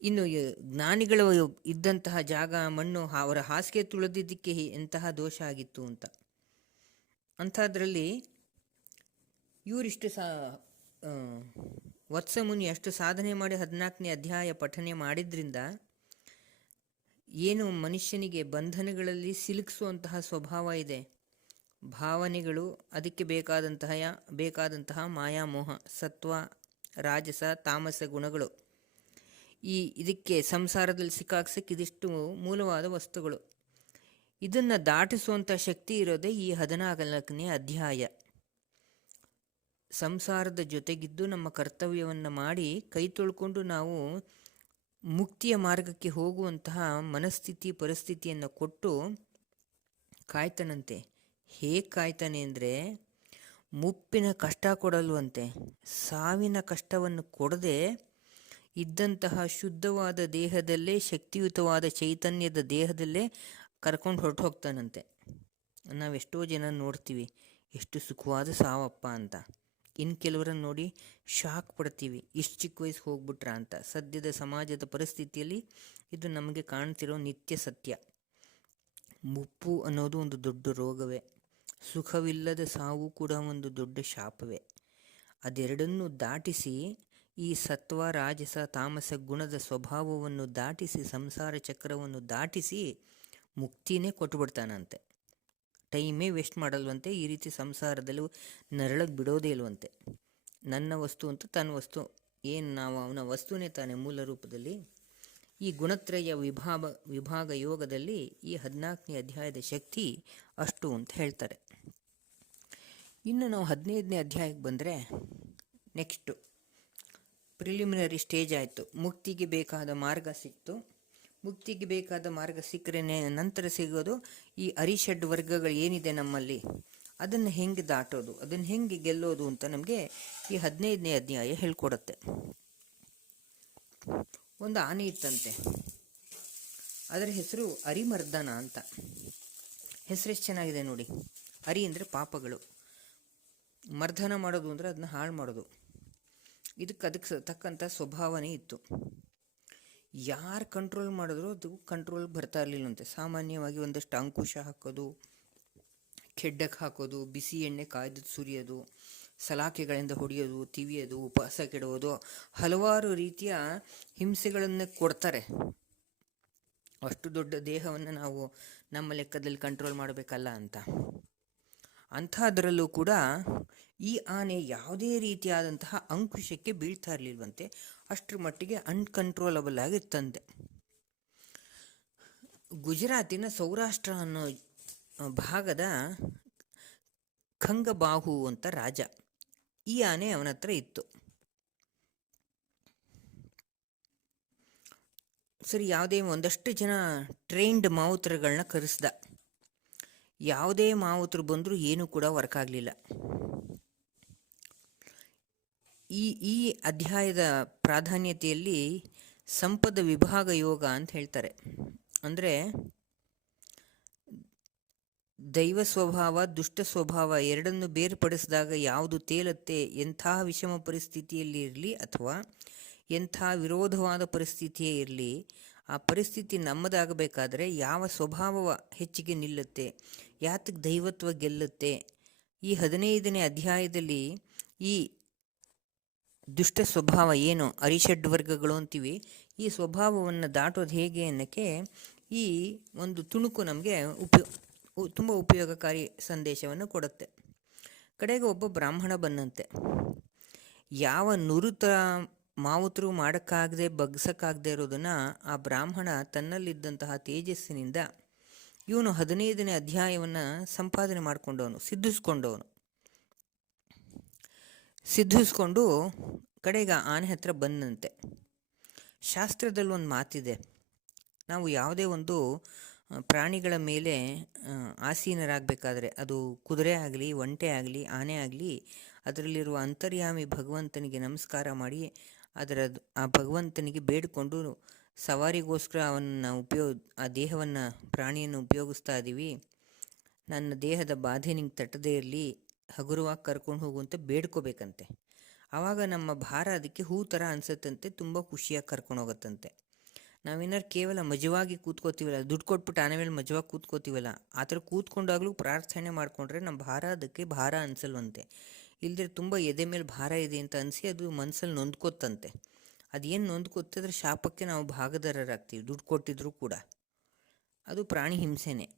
ಇನ್ನು ಜ್ಞಾನಿಗಳು ಇದ್ದಂತಹ ಜಾಗ ಮಣ್ಣು ಅವರ ಹಾಸಿಗೆ ತುಳಿದಿದ್ದಕ್ಕೆ ಎಂತಹ ದೋಷ ಆಗಿತ್ತು ಅಂತ. ಅಂಥದ್ರಲ್ಲಿ ಇವರಿಷ್ಟು ವತ್ಸಮುನಿ ಅಷ್ಟು ಸಾಧನೆ ಮಾಡಿ 14ನೇ ಅಧ್ಯಾಯ ಪಠನೆ ಮಾಡಿದ್ರಿಂದ ಏನು ಮನುಷ್ಯನಿಗೆ ಬಂಧನಗಳಲ್ಲಿ ಸಿಲುಕಿಸುವಂತಹ ಸ್ವಭಾವ ಇದೆ, ಭಾವನೆಗಳು, ಅದಕ್ಕೆ ಬೇಕಾದಂತಹ ಮಾಯಾಮೋಹ, ಸತ್ವ ರಾಜಸ ತಾಮಸ ಗುಣಗಳು, ಇದಕ್ಕೆ ಸಂಸಾರದಲ್ಲಿ ಸಿಕ್ಕಾಕ್ಸಕ್ಕೆ ಇದಿಷ್ಟು ಮೂಲವಾದ ವಸ್ತುಗಳು. ಇದನ್ನು ದಾಟಿಸುವಂಥ ಶಕ್ತಿ ಇರೋದೇ ಈ 14ನೇ ಅಧ್ಯಾಯ. ಸಂಸಾರದ ಜೊತೆಗಿದ್ದು ನಮ್ಮ ಕರ್ತವ್ಯವನ್ನು ಮಾಡಿ ಕೈ ತೊಳ್ಕೊಂಡು ನಾವು ಮುಕ್ತಿಯ ಮಾರ್ಗಕ್ಕೆ ಹೋಗುವಂತಹ ಮನಸ್ಥಿತಿ ಪರಿಸ್ಥಿತಿಯನ್ನು ಕೊಟ್ಟು ಕಾಯ್ತಾನಂತೆ. ಹೇಗೆ ಕಾಯ್ತಾನೆ ಅಂದರೆ, ಮುಪ್ಪಿನ ಕಷ್ಟ ಕೊಡಲ್ವಂತೆ, ಸಾವಿನ ಕಷ್ಟವನ್ನು ಕೊಡದೆ ಇದ್ದಂತಹ ಶುದ್ಧವಾದ ದೇಹದಲ್ಲೇ, ಶಕ್ತಿಯುತವಾದ ಚೈತನ್ಯದ ದೇಹದಲ್ಲೇ ಕರ್ಕೊಂಡು ಹೊರಟು ಹೋಗ್ತಾನಂತೆ. ನಾವೆಷ್ಟೋ ಜನ ನೋಡ್ತೀವಿ, ಎಷ್ಟು ಸುಖವಾದ ಸಾವಪ್ಪ ಅಂತ. ಇನ್ನು ಕೆಲವರನ್ನು ನೋಡಿ ಶಾಕ್ ಪಡ್ತೀವಿ, ಇಷ್ಟು ಚಿಕ್ಕ ವಯಸ್ಸು ಹೋಗ್ಬಿಟ್ರ ಅಂತ. ಸದ್ಯದ ಸಮಾಜದ ಪರಿಸ್ಥಿತಿಯಲ್ಲಿ ಇದು ನಮಗೆ ಕಾಣ್ತಿರೋ ನಿತ್ಯ ಸತ್ಯ. ಮುಪ್ಪು ಅನ್ನೋದು ಒಂದು ದೊಡ್ಡ ರೋಗವೇ, ಸುಖವಿಲ್ಲದ ಸಾವು ಕೂಡ ಒಂದು ದೊಡ್ಡ ಶಾಪವೇ. ಅದೆರಡನ್ನೂ ದಾಟಿಸಿ, ಈ ಸತ್ವ ರಾಜಸ ತಾಮಸ ಗುಣದ ಸ್ವಭಾವವನ್ನು ದಾಟಿಸಿ, ಸಂಸಾರ ಚಕ್ರವನ್ನು ದಾಟಿಸಿ ಮುಕ್ತಿನೇ ಕೊಟ್ಟುಬಿಡ್ತಾನಂತೆ. ಟೈಮೇ ವೇಸ್ಟ್ ಮಾಡಲ್ವಂತೆ. ಈ ರೀತಿ ಸಂಸಾರದಲ್ಲಿ ನರಳಕ್ಕೆ ಬಿಡೋದೇ ಇಲ್ವಂತೆ. ನನ್ನ ವಸ್ತು ಅಂತ ತನ್ನ ವಸ್ತು, ಏನು ನಾವು ಅವನ ವಸ್ತುನೇ ತಾನೇ ಮೂಲ ರೂಪದಲ್ಲಿ. ಈ ಗುಣತ್ರಯ ವಿಭಾಗ ಯೋಗದಲ್ಲಿ ಈ 14ನೇ ಅಧ್ಯಾಯದ ಶಕ್ತಿ ಅಷ್ಟು ಅಂತ ಹೇಳ್ತಾರೆ. ಇನ್ನು ನಾವು 15ನೇ ಅಧ್ಯಾಯಕ್ಕೆ ಬಂದರೆ, ನೆಕ್ಸ್ಟು ಪ್ರಿಲಿಮಿನರಿ ಸ್ಟೇಜ್ ಆಯಿತು. ಮುಕ್ತಿಗೆ ಬೇಕಾದ ಮಾರ್ಗ ಸಿಕ್ತು. ಮುಕ್ತಿಗೆ ಬೇಕಾದ ಮಾರ್ಗ ಸಿಕ್ಕರೆ ನಂತರ ಸಿಗೋದು ಈ ಅರಿಷಡ್ ವರ್ಗಗಳು ಏನಿದೆ ನಮ್ಮಲ್ಲಿ, ಅದನ್ನು ಹೆಂಗೆ ದಾಟೋದು, ಅದನ್ನು ಹೆಂಗೆ ಗೆಲ್ಲೋದು ಅಂತ ನಮಗೆ ಈ 15ನೇ ಅಧ್ಯಾಯ ಹೇಳ್ಕೊಡುತ್ತೆ. ಒಂದು ಆನೆ ಇತ್ತಂತೆ, ಅದರ ಹೆಸರು ಅರಿಮರ್ದನ ಅಂತ. ಹೆಸರೆಷ್ಟು ಚೆನ್ನಾಗಿದೆ ನೋಡಿ. ಅರಿ ಅಂದರೆ ಪಾಪಗಳು, ಮರ್ದನ ಮಾಡೋದು ಅಂದರೆ ಅದನ್ನ ಹಾಳು ಮಾಡೋದು. ಅದಕ್ಕೆ ತಕ್ಕಂಥ ಸ್ವಭಾವನೇ ಇತ್ತು. ಯಾರು ಕಂಟ್ರೋಲ್ ಮಾಡಿದ್ರು ಅದು ಕಂಟ್ರೋಲ್ ಬರ್ತಾ ಇರಲಿಲ್ಲಂತೆ. ಸಾಮಾನ್ಯವಾಗಿ ಒಂದಷ್ಟು ಅಂಕುಶ ಹಾಕೋದು, ಕೆಡ್ಡಕ್ಕೆ ಹಾಕೋದು, ಬಿಸಿ ಎಣ್ಣೆ ಕಾಯ್ದು ಸುರಿಯೋದು, ಸಲಾಕೆಗಳಿಂದ ಹೊಡೆಯೋದು, ತಿವಿಯೋದು, ಉಪವಾಸ ಕೆಡುವುದು, ಹಲವಾರು ರೀತಿಯ ಹಿಂಸೆಗಳನ್ನು ಕೊಡ್ತಾರೆ. ಅಷ್ಟು ದೊಡ್ಡ ದೇಹವನ್ನು ನಾವು ನಮ್ಮ ಲೆಕ್ಕದಲ್ಲಿ ಕಂಟ್ರೋಲ್ ಮಾಡಬೇಕಲ್ಲ ಅಂತ. ಅಂಥದ್ರಲ್ಲೂ ಕೂಡ ಈ ಆನೆ ಯಾವುದೇ ರೀತಿಯಾದಂತಹ ಅಂಕುಶಕ್ಕೆ ಬೀಳ್ತಾ ಇರಲಿಲ್ವಂತೆ. ಅಷ್ಟರ ಮಟ್ಟಿಗೆ ಅನ್ಕಂಟ್ರೋಲಬಲ್ ಆಗಿರ್ತಂತೆ. ಗುಜರಾತಿನ ಸೌರಾಷ್ಟ್ರ ಅನ್ನೋ ಭಾಗದ ಖಂಗಬಾಹು ಅಂತ ರಾಜ. ಈ ಆನೆ ಅವನ ಹತ್ರ ಇತ್ತು. ಸರಿ, ಯಾವುದೇ ಒಂದಷ್ಟು ಜನ ಟ್ರೈನ್ಡ್ ಮಾವುತರುಗಳನ್ನ ಕರೆಸ್ದ. ಯಾವುದೇ ಮಾವುತರು ಬಂದರೂ ಏನೂ ಕೂಡ ವರ್ಕ್ ಆಗಲಿಲ್ಲ. ಈ ಅಧ್ಯಾಯದ ಪ್ರಾಧಾನ್ಯತೆಯಲ್ಲಿ ಸಂಪದ ವಿಭಾಗ ಯೋಗ ಅಂತ ಹೇಳ್ತಾರೆ. ಅಂದರೆ ದೈವ ಸ್ವಭಾವ, ದುಷ್ಟ ಸ್ವಭಾವ ಎರಡನ್ನು ಬೇರ್ಪಡಿಸಿದಾಗ ಯಾವುದು ತೇಲತ್ತೆ, ಎಂಥ ವಿಷಮ ಪರಿಸ್ಥಿತಿಯಲ್ಲಿ ಇರಲಿ ಅಥವಾ ಎಂಥ ವಿರೋಧವಾದ ಪರಿಸ್ಥಿತಿಯೇ ಇರಲಿ, ಆ ಪರಿಸ್ಥಿತಿ ನಮ್ಮದಾಗಬೇಕಾದ್ರೆ ಯಾವ ಸ್ವಭಾವ ಹೆಚ್ಚಿಗೆ ನಿಲ್ಲುತ್ತೆ, ಯಾತಕ್ಕೆ ದೈವತ್ವ ಗೆಲ್ಲುತ್ತೆ. ಈ 15ನೇ ಅಧ್ಯಾಯದಲ್ಲಿ ಈ ದುಷ್ಟ ಸ್ವಭಾವ ಏನು, ಅರಿಷಡ್ ವರ್ಗಗಳು ಅಂತೀವಿ, ಈ ಸ್ವಭಾವವನ್ನು ದಾಟೋದು ಹೇಗೆ ಅನ್ನೋಕ್ಕೆ ಈ ಒಂದು ತುಣುಕು ನಮಗೆ ತುಂಬ ಉಪಯೋಗಕಾರಿ ಸಂದೇಶವನ್ನು ಕೊಡುತ್ತೆ. ಕಡೆಗೆ ಒಬ್ಬ ಬ್ರಾಹ್ಮಣ ಬಂದಂತೆ. ಯಾವ ನುರಿತ ಮಾವುತರು ಮಾಡೋಕ್ಕಾಗದೆ ಬಗ್ಸಕ್ಕಾಗದೆ ಇರೋದನ್ನು ಆ ಬ್ರಾಹ್ಮಣ ತನ್ನಲ್ಲಿದ್ದಂತಹ ತೇಜಸ್ಸಿನಿಂದ ಇವನು 15ನೇ ಅಧ್ಯಾಯವನ್ನು ಸಂಪಾದನೆ ಮಾಡಿಕೊಂಡವನು, ಸಿದ್ಧಿಸ್ಕೊಂಡು ಕಡೆಗೆ ಆನೆ ಹತ್ರ ಬಂದಂತೆ. ಶಾಸ್ತ್ರದಲ್ಲಿ ಒಂದು ಮಾತಿದೆ, ನಾವು ಯಾವುದೇ ಒಂದು ಪ್ರಾಣಿಗಳ ಮೇಲೆ ಆಸೀನರಾಗಬೇಕಾದ್ರೆ, ಅದು ಕುದುರೆ ಆಗಲಿ, ಒಂಟೆ ಆಗಲಿ, ಆನೆ ಆಗಲಿ, ಅದರಲ್ಲಿರುವ ಅಂತರ್ಯಾಮಿ ಭಗವಂತನಿಗೆ ನಮಸ್ಕಾರ ಮಾಡಿ ಆ ಭಗವಂತನಿಗೆ ಬೇಡಿಕೊಂಡು ಸವಾರಿಗೋಸ್ಕರ ಆ ದೇಹವನ್ನು, ಪ್ರಾಣಿಯನ್ನು ಉಪಯೋಗಿಸ್ತಾ ಇದ್ದೀವಿ, ನನ್ನ ದೇಹದ ಬಾಧೆ ನಿಂಗೆ ತಟ್ಟದೇ ಇರಲಿ, ಹಗುರವಾಗಿ ಕರ್ಕೊಂಡು ಹೋಗುವಂತೆ ಬೇಡ್ಕೋಬೇಕಂತೆ. ಆವಾಗ ನಮ್ಮ ಭಾರ ಅದಕ್ಕೆ ಹೂ ಥರ ಅನಿಸುತ್ತಂತೆ, ತುಂಬ ಖುಷಿಯಾಗಿ ಕರ್ಕೊಂಡು ಹೋಗುತ್ತಂತೆ. ನಾವೇನಾರು ಕೇವಲ ಮಜವಾಗಿ ಕೂತ್ಕೋತೀವಲ್ಲ, ದುಡ್ಡು ಕೊಟ್ಬಿಟ್ಟು ಆನೆ ಮೇಲೆ ಮಜವಾಗಿ ಕೂತ್ಕೋತೀವಲ್ಲ, ಆ ಥರ ಕೂತ್ಕೊಂಡಾಗಲೂ ಪ್ರಾರ್ಥನೆ ಮಾಡಿಕೊಂಡ್ರೆ ನಮ್ಮ ಭಾರ ಅದಕ್ಕೆ ಭಾರ ಅನಿಸಲ್ವಂತೆ. ಇಲ್ಲದ್ರೆ ತುಂಬ ಎದೆ ಮೇಲೆ ಭಾರ ಇದೆ ಅಂತ ಅನಿಸಿ ಅದು ಮನಸ್ಸಲ್ಲಿ ನೊಂದ್ಕೋತಂತೆ. ಅದೇನು ನೊಂದ್ಕೋತಿದ್ರೆ ಶಾಪಕ್ಕೆ ನಾವು ಭಾಗದಾರರಾಗ್ತೀವಿ, ದುಡ್ಡು ಕೊಟ್ಟಿದ್ರೂ ಕೂಡ. ಅದು ಪ್ರಾಣಿ ಹಿಂಸೆನೇ.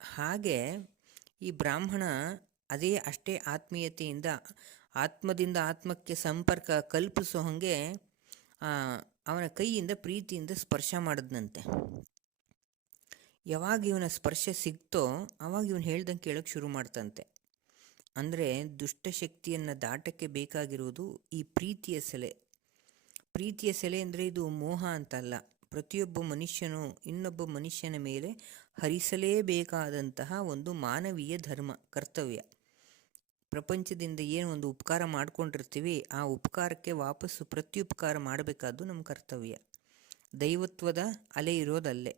ಹಾಗೆ ಈ ಬ್ರಾಹ್ಮಣ ಅಷ್ಟೇ ಆತ್ಮೀಯತೆಯಿಂದ ಆತ್ಮದಿಂದ ಆತ್ಮಕ್ಕೆ ಸಂಪರ್ಕ ಕಲ್ಪಿಸೋ ಹಾಗೆ ಅವನ ಕೈಯಿಂದ ಪ್ರೀತಿಯಿಂದ ಸ್ಪರ್ಶ ಮಾಡಿದ್ನಂತೆ. ಯಾವಾಗ ಇವನ ಸ್ಪರ್ಶ ಸಿಗ್ತೋ ಆವಾಗ ಇವನು ಹೇಳ್ದಂಗೆ ಕೇಳೋಕ್ಕೆ ಶುರು ಮಾಡ್ತಂತೆ. ಅಂದರೆ ದುಷ್ಟಶಕ್ತಿಯನ್ನು ದಾಟಕ್ಕೆ ಬೇಕಾಗಿರುವುದು ಈ ಪ್ರೀತಿಯ ಸೆಲೆ. ಪ್ರೀತಿಯ ಸೆಲೆ ಅಂದರೆ ಇದು ಮೋಹ ಅಂತಲ್ಲ. ಪ್ರತಿಯೊಬ್ಬ ಮನುಷ್ಯನು ಇನ್ನೊಬ್ಬ ಮನುಷ್ಯನ ಮೇಲೆ ಹರಿಸಲೇಬೇಕಾದಂತಹ ಒಂದು ಮಾನವೀಯ ಧರ್ಮ, ಕರ್ತವ್ಯ. ಪ್ರಪಂಚದಿಂದ ಏನು ಒಂದು ಉಪಕಾರ ಮಾಡ್ಕೊಂಡಿರ್ತೀವಿ, ಆ ಉಪಕಾರಕ್ಕೆ ವಾಪಸ್ಸು ಪ್ರತ್ಯುಪಕಾರ ಮಾಡಬೇಕಾದ್ದು ನಮ್ಮ ಕರ್ತವ್ಯ. ದೈವತ್ವದ ಅಲೆ ಇರೋದಲ್ಲೇ.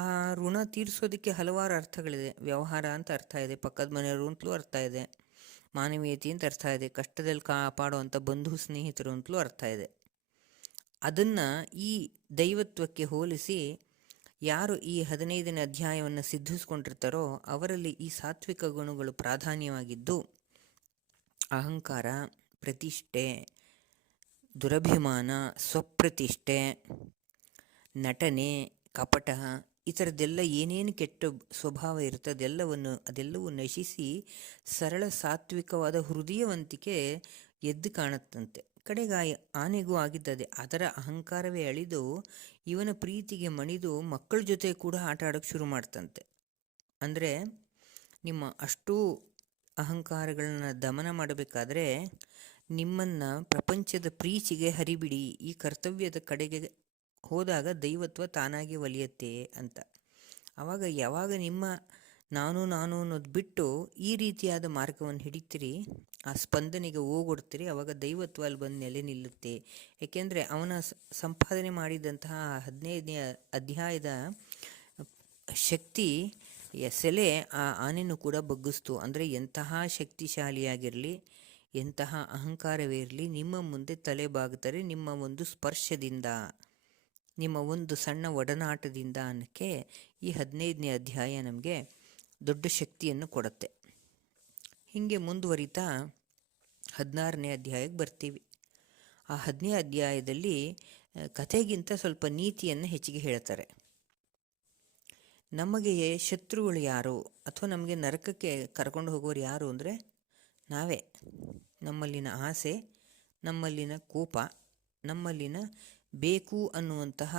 ಆ ಋಣ ತೀರಿಸೋದಕ್ಕೆ ಹಲವಾರು ಅರ್ಥಗಳಿದೆ. ವ್ಯವಹಾರ ಅಂತ ಅರ್ಥ ಇದೆ, ಪಕ್ಕದ ಮನೆಯವರು ಅಂತಲೂ ಅರ್ಥ ಇದೆ, ಮಾನವೀಯತೆ ಅಂತ ಅರ್ಥ ಇದೆ, ಕಷ್ಟದಲ್ಲಿ ಕಾಪಾಡುವಂಥ ಬಂಧು ಸ್ನೇಹಿತರು ಅಂತಲೂ ಅರ್ಥ ಇದೆ. ಅದನ್ನು ಈ ದೈವತ್ವಕ್ಕೆ ಹೋಲಿಸಿ ಯಾರು ಈ 15ನೇ ಅಧ್ಯಾಯವನ್ನು ಸಿದ್ಧಿಸ್ಕೊಂಡಿರ್ತಾರೋ ಅವರಲ್ಲಿ ಈ ಸಾತ್ವಿಕ ಗುಣಗಳು ಪ್ರಾಧಾನ್ಯವಾಗಿದ್ದು, ಅಹಂಕಾರ, ಪ್ರತಿಷ್ಠೆ, ದುರಭಿಮಾನ, ಸ್ವಪ್ರತಿಷ್ಠೆ, ನಟನೆ, ಕಪಟ, ಈ ಥರದ್ದೆಲ್ಲ ಏನೇನು ಕೆಟ್ಟ ಸ್ವಭಾವ ಇರುತ್ತೆ ಅದೆಲ್ಲವೂ ನಶಿಸಿ ಸರಳ ಸಾತ್ವಿಕವಾದ ಹೃದಯವಂತಿಕೆ ಎದ್ದು ಕಾಣುತ್ತಂತೆ. ಕಡೆಗೆ ಆನೆಗೂ ಆಗಿದ್ದದೆ. ಅದರ ಅಹಂಕಾರವೇ ಅಳಿದು ಇವನ ಪ್ರೀತಿಗೆ ಮಣಿದು ಮಕ್ಕಳ ಜೊತೆ ಕೂಡ ಆಟ ಆಡೋಕ್ಕೆ ಶುರು ಮಾಡ್ತಂತೆ. ಅಂದರೆ ನಿಮ್ಮ ಅಷ್ಟೂ ಅಹಂಕಾರಗಳನ್ನ ದಮನ ಮಾಡಬೇಕಾದ್ರೆ ನಿಮ್ಮನ್ನು ಪ್ರಪಂಚದ ಪ್ರೀತಿಗೆ ಹರಿಬಿಡಿ, ಈ ಕರ್ತವ್ಯದ ಕಡೆಗೆ ಹೋದಾಗ ದೈವತ್ವ ತಾನಾಗಿ ಒಲಿಯತ್ತೆ ಅಂತ. ಆವಾಗ ಯಾವಾಗ ನಿಮ್ಮ ನಾನು ಅನ್ನೋದು ಬಿಟ್ಟು ಈ ರೀತಿಯಾದ ಮಾರ್ಗವನ್ನು ಹಿಡಿತೀರಿ, ಆ ಸ್ಪಂದನೆಗೆ ಹೋಗೊಡ್ತೀರಿ, ಆವಾಗ ದೈವತ್ವ ಅಲ್ಲಿ ಬಂದು ನೆಲೆ ನಿಲ್ಲುತ್ತೆ. ಏಕೆಂದರೆ ಅವನ ಸಂಪಾದನೆ ಮಾಡಿದಂತಹ 15ನೇ ಅಧ್ಯಾಯದ ಶಕ್ತಿಯ ಸೆಲೆ ಆ ಆನೆನೂ ಕೂಡ ಬಗ್ಗಿಸ್ತು. ಅಂದರೆ ಎಂತಹ ಶಕ್ತಿಶಾಲಿಯಾಗಿರಲಿ, ಎಂತಹ ಅಹಂಕಾರವೇ ಇರಲಿ, ನಿಮ್ಮ ಮುಂದೆ ತಲೆ ಬಾಗುತ್ತಾರೆ ನಿಮ್ಮ ಒಂದು ಸ್ಪರ್ಶದಿಂದ, ನಿಮ್ಮ ಒಂದು ಸಣ್ಣ ಒಡನಾಟದಿಂದ ಅನ್ನೋಕ್ಕೆ ಈ 15ನೇ ಅಧ್ಯಾಯ ನಮಗೆ ದೊಡ್ಡ ಶಕ್ತಿಯನ್ನು ಕೊಡುತ್ತೆ. ಹೀಗೆ ಮುಂದುವರಿತಾ 16ನೇ ಅಧ್ಯಾಯಕ್ಕೆ ಬರ್ತೀವಿ. ಆ 10ನೇ ಅಧ್ಯಾಯದಲ್ಲಿ ಕಥೆಗಿಂತ ಸ್ವಲ್ಪ ನೀತಿಯನ್ನು ಹೆಚ್ಚಿಗೆ ಹೇಳ್ತಾರೆ. ನಮಗೆ ಶತ್ರುಗಳು ಯಾರು ಅಥವಾ ನಮಗೆ ನರಕಕ್ಕೆ ಕರ್ಕೊಂಡು ಹೋಗೋರು ಯಾರು ಅಂದರೆ ನಾವೇ. ನಮ್ಮಲ್ಲಿನ ಆಸೆ, ನಮ್ಮಲ್ಲಿನ ಕೋಪ, ನಮ್ಮಲ್ಲಿನ ಬೇಕು ಅನ್ನುವಂತಹ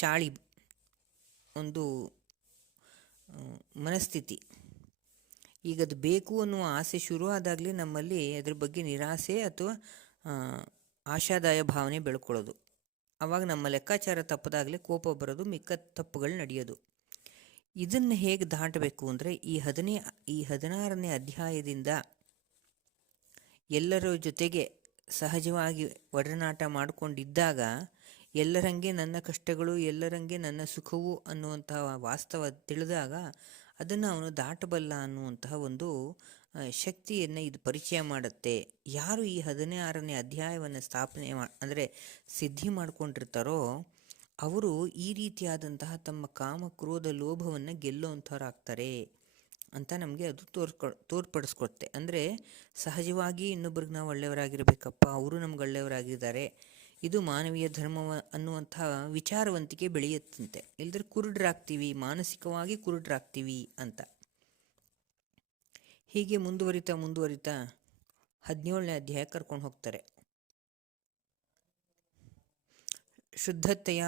ಚಾಳಿ ಒಂದು ಮನಸ್ಥಿತಿ. ಈಗ ಅದು ಬೇಕು ಅನ್ನುವ ಆಸೆ ಶುರು ಆದಾಗಲೇ ನಮ್ಮಲ್ಲಿ ಅದ್ರ ಬಗ್ಗೆ ನಿರಾಸೆ ಅಥವಾ ಆಶಾದಾಯ ಭಾವನೆ ಬೆಳ್ಕೊಳ್ಳೋದು. ಆವಾಗ ನಮ್ಮ ಲೆಕ್ಕಾಚಾರ ತಪ್ಪದಾಗಲೇ ಕೋಪ ಬರೋದು, ಮಿಕ್ಕ ತಪ್ಪುಗಳು ನಡೆಯೋದು. ಇದನ್ನು ಹೇಗೆ ದಾಟಬೇಕು ಅಂದರೆ ಈ 16ನೇ ಅಧ್ಯಾಯದಿಂದ ಎಲ್ಲರ ಜೊತೆಗೆ ಸಹಜವಾಗಿ ಒಡನಾಟ ಮಾಡಿಕೊಂಡಿದ್ದಾಗ ಎಲ್ಲರಂಗೆ ನನ್ನ ಕಷ್ಟಗಳು, ಎಲ್ಲರಂಗೆ ನನ್ನ ಸುಖವು ಅನ್ನುವಂತಹ ವಾಸ್ತವ ತಿಳಿದಾಗ ಅದನ್ನು ಅವನು ದಾಟಬಲ್ಲ ಅನ್ನುವಂತಹ ಒಂದು ಶಕ್ತಿಯನ್ನು ಇದು ಪರಿಚಯ ಮಾಡುತ್ತೆ. ಯಾರು ಈ 16ನೇ ಅಧ್ಯಾಯವನ್ನು ಸ್ಥಾಪನೆ ಅಂದರೆ ಸಿದ್ಧಿ ಮಾಡಿಕೊಂಡಿರ್ತಾರೋ ಅವರು ಈ ರೀತಿಯಾದಂತಹ ತಮ್ಮ ಕಾಮ ಕ್ರೋಧ ಲೋಭವನ್ನು ಗೆಲ್ಲುವಂಥವ್ರಾಗ್ತಾರೆ ಅಂತ ನಮಗೆ ಅದು ತೋರ್ಪಡಿಸ್ಕೊಡುತ್ತೆ. ಅಂದರೆ ಸಹಜವಾಗಿ ಇನ್ನೊಬ್ರಿಗೆ ನಾವು ಒಳ್ಳೆಯವರಾಗಿರಬೇಕಪ್ಪ, ಅವರು ನಮ್ಗೆ ಒಳ್ಳೆಯವರಾಗಿದ್ದಾರೆ, ಇದು ಮಾನವೀಯ ಧರ್ಮ ಅನ್ನುವಂತಹ ವಿಚಾರವಂತಿಕೆ ಬೆಳೆಯುತ್ತಂತೆ. ಇಲ್ಲದ್ರೆ ಕುರುಡ್ರಾಗ್ತೀವಿ, ಮಾನಸಿಕವಾಗಿ ಕುರುಡ್ರಾಗ್ತೀವಿ ಅಂತ. ಹೀಗೆ ಮುಂದುವರಿತಾ 17ನೇ ಅಧ್ಯಾಯ ಕರ್ಕೊಂಡು ಹೋಗ್ತಾರೆ. ಶುದ್ಧತೆಯ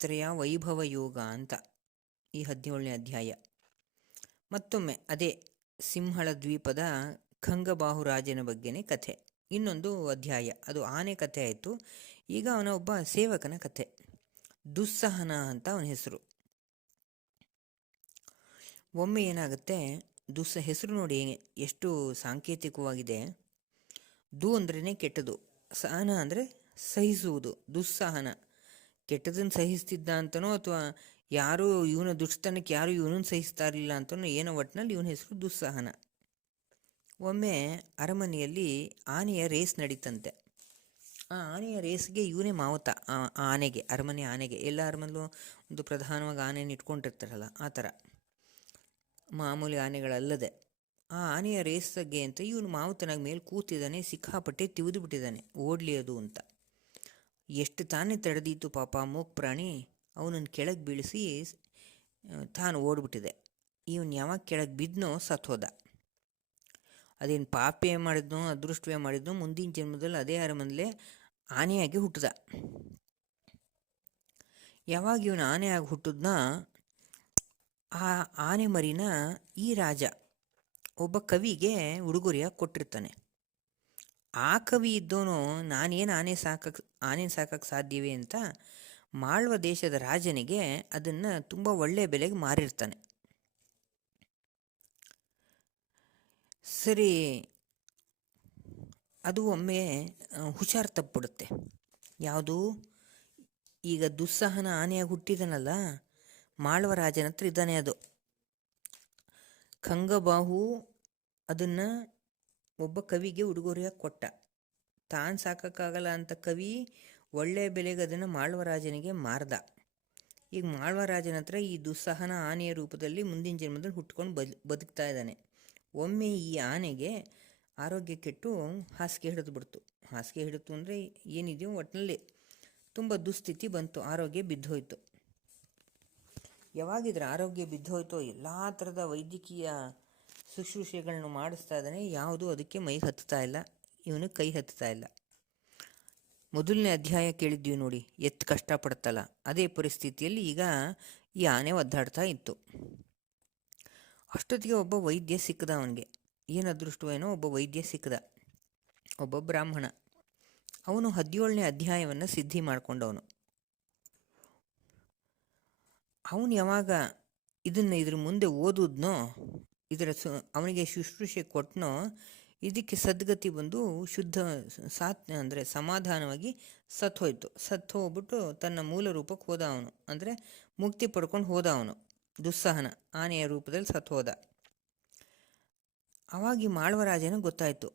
ತ್ರಯ ವೈಭವ ಯೋಗ ಅಂತ ಈ 17ನೇ ಅಧ್ಯಾಯ. ಮತ್ತೊಮ್ಮೆ ಅದೇ ಸಿಂಹಳ ದ್ವೀಪದ ಖಂಗಬಾಹುರಾಜನ ಬಗ್ಗೆನೇ ಕಥೆ. ಇನ್ನೊಂದು ಅಧ್ಯಾಯ, ಅದು ಆನೆ ಕಥೆ ಆಯಿತು. ಈಗ ಅವನ ಒಬ್ಬ ಸೇವಕನ ಕಥೆ, ದುಸ್ಸಹನ ಅಂತ ಅವನ ಹೆಸರು. ಒಮ್ಮೆ ಏನಾಗುತ್ತೆ, ಹೆಸರು ನೋಡಿ ಎಷ್ಟು ಸಾಂಕೇತಿಕವಾಗಿದೆ. ದು ಅಂದ್ರೇ ಕೆಟ್ಟದು, ಸಹನ ಅಂದರೆ ಸಹಿಸುವುದು. ದುಸ್ಸಹನ ಕೆಟ್ಟದನ್ನು ಸಹಿಸ್ತಿದ್ದ ಅಂತನೋ ಅಥವಾ ಯಾರೂ ಇವನ ದುಷ್ಟತನಕ್ಕೆ ಯಾರೂ ಇವನನ್ನು ಸಹಿಸ್ತಾ ಇರಲಿಲ್ಲ ಅಂತನೋ ಏನೋ, ಒಟ್ಟಿನಲ್ಲಿ ಇವನ ಹೆಸರು ದುಸ್ಸಹನ. ಒಮ್ಮೆ ಅರಮನೆಯಲ್ಲಿ ಆನೆಯ ರೇಸ್ ನಡೀತಂತೆ. ಆ ಆನೆಯ ರೇಸ್ಗೆ ಇವನೇ ಮಾವತ. ಆ ಆನೆಗೆ, ಅರಮನೆ ಆನೆಗೆ, ಎಲ್ಲ ಅರಮನೆಯಲ್ಲೂ ಒಂದು ಪ್ರಧಾನವಾಗಿ ಆನೆಯನ್ನು ಇಟ್ಕೊಂಡಿರ್ತಾರಲ್ಲ ಆ ಥರ, ಮಾಮೂಲಿ ಆನೆಗಳಲ್ಲದೆ ಆ ಆನೆಯ ರೇಸ್ಗೆ ಅಂತ ಇವನು ಮಾವತನಾಗ ಮೇಲೆ ಕೂತಿದ್ದಾನೆ. ಸಿಕ್ಕಾಪಟ್ಟೆ ತಿವಿದು ಬಿಟ್ಟಿದ್ದಾನೆ ಓಡಲಿ ಅದು ಅಂತ. ಎಷ್ಟು ತಾನೇ ತಡೆದೀತು ಪಾಪ ಮೂಕ್ ಪ್ರಾಣಿ, ಅವನನ್ನು ಕೆಳಗೆ ಬೀಳಿಸಿ ತಾನು ಓಡ್ಬಿಟ್ಟಿದೆ. ಇವನು ಯಾವಾಗ ಕೆಳಗೆ ಬಿದ್ದನೋ ಸತ್ತೋದ. ಅದೇನು ಪಾಪೇ ಮಾಡಿದ್ನೋ ಅದೃಷ್ಟವೇ ಮಾಡಿದ್ನೋ, ಮುಂದಿನ ಜನ್ಮದಲ್ಲಿ ಅದೇ ಅರಮನೆಯಲ್ಲೇ ಆನೆಯಾಗಿ ಹುಟ್ಟಿದ. ಯಾವಾಗ ಇವನು ಆನೆಯಾಗಿ ಹುಟ್ಟಿದ್ನ, ಆ ಆನೆ ಮರಿನ ಈ ರಾಜ ಒಬ್ಬ ಕವಿಗೆ ಉಡುಗೊರೆಯಾಗಿ ಕೊಟ್ಟಿರ್ತಾನೆ. ಆ ಕವಿ ಇದ್ದವನು ನಾನೇನು ಆನೆ ಸಾಕಕ್ಕೆ ಸಾಧ್ಯವೇ ಅಂತ ಮಾಳ್ವ ದೇಶದ ರಾಜನಿಗೆ ಅದನ್ನು ತುಂಬ ಒಳ್ಳೆಯ ಬೆಲೆಗೆ ಮಾರಿರ್ತಾನೆ. ಸರಿ, ಅದು ಒಮ್ಮೆ ಹುಷಾರು ತಪ್ಪಿಬಿಡುತ್ತೆ. ಯಾವುದು, ಈಗ ದುಸ್ಸಹನ ಆನೆಯಾಗಿ ಹುಟ್ಟಿದನಲ್ಲ, ಮಾಳ್ವ ರಾಜನ ಹತ್ರ ಇದ್ದಾನೆ ಅದು. ಖಂಗಬಾಹು ಅದನ್ನು ಒಬ್ಬ ಕವಿಗೆ ಉಡುಗೊರೆಯಾಗಿ ಕೊಟ್ಟ. ತಾನು ಸಾಕೋಕ್ಕಾಗಲ್ಲ ಅಂತ ಕವಿ ಒಳ್ಳೆಯ ಬೆಲೆಗೆ ಅದನ್ನು ಮಾಳ್ವರಾಜನಿಗೆ ಮಾರ್ದ. ಈಗ ಮಾಳ್ವರಾಜನ ಹತ್ರ ಈ ದುಸ್ಸಹನ ಆನೆಯ ರೂಪದಲ್ಲಿ ಮುಂದಿನ ಜನ್ಮದಲ್ಲಿ ಹುಟ್ಕೊಂಡು ಬದುಕ್ತಾ ಇದ್ದಾನೆ. ಒಮ್ಮೆ ಈ ಆನೆಗೆ ಆರೋಗ್ಯ ಕೆಟ್ಟು ಹಾಸಿಗೆ ಹಿಡಿದು ಅಂದರೆ ಏನಿದೆಯೋ ಒಟ್ಟಿನಲ್ಲಿ ತುಂಬ ದುಸ್ಥಿತಿ ಬಂತು, ಆರೋಗ್ಯ ಬಿದ್ದೋಯ್ತು. ಯಾವಾಗಿದ್ರೆ ಆರೋಗ್ಯ ಬಿದ್ದೋಯ್ತೋ ಎಲ್ಲ ಥರದ ವೈದ್ಯಕೀಯ ಶುಶ್ರೂಷೆಗಳನ್ನು ಮಾಡಿಸ್ತಾ ಇದ್ದಾನೆ, ಯಾವುದೂ ಅದಕ್ಕೆ ಮೈಗೆ ಹತ್ತುತ್ತಾ ಇಲ್ಲ, ಇವನು ಕೈ ಹತ್ತುತ್ತಾ ಇಲ್ಲ. ಮೊದಲನೇ ಅಧ್ಯಾಯ ಕೇಳಿದ್ವಿ ನೋಡಿ, ಎತ್ತು ಕಷ್ಟಪಡ್ತಲ್ಲ, ಅದೇ ಪರಿಸ್ಥಿತಿಯಲ್ಲಿ ಈಗ ಈ ಆನೆ ಒದ್ದಾಡ್ತಾ ಇತ್ತು. ಅಷ್ಟೊತ್ತಿಗೆ ಒಬ್ಬ ವೈದ್ಯ ಸಿಕ್ಕದ ಅವನಿಗೆ. ಏನು ಅದೃಷ್ಟವೇನೋ, ಒಬ್ಬ ವೈದ್ಯ ಸಿಕ್ಕದ, ಒಬ್ಬ ಬ್ರಾಹ್ಮಣ. ಅವನು 17ನೇ ಅಧ್ಯಾಯವನ್ನು ಸಿದ್ಧಿ ಮಾಡಿಕೊಂಡವನು. ಅವನು ಯಾವಾಗ ಇದ್ರ ಮುಂದೆ ಓದಿದ್ನೋ, ಅವನಿಗೆ ಶುಶ್ರೂಷೆ ಕೊಟ್ಟನೋ, ಇದಕ್ಕೆ ಸದ್ಗತಿ ಬಂದು ಅಂದರೆ ಸಮಾಧಾನವಾಗಿ ಸತ್ತು ಹೋಗ್ಬಿಟ್ಟು ತನ್ನ ಮೂಲ ರೂಪಕ್ಕೆ ಹೋದ ಅವನು. ಅಂದರೆ ಮುಕ್ತಿ ಪಡ್ಕೊಂಡು ಹೋದ ಅವನು. ದುಸ್ಸಹನ ಆನೆಯ ರೂಪದಲ್ಲಿ ಸತ್ತು ಹೋದ. ಆವಾಗ ಈ ಮಾಳ್ವರಾಜನಿಗೆ ಗೊತ್ತಾಯಿತು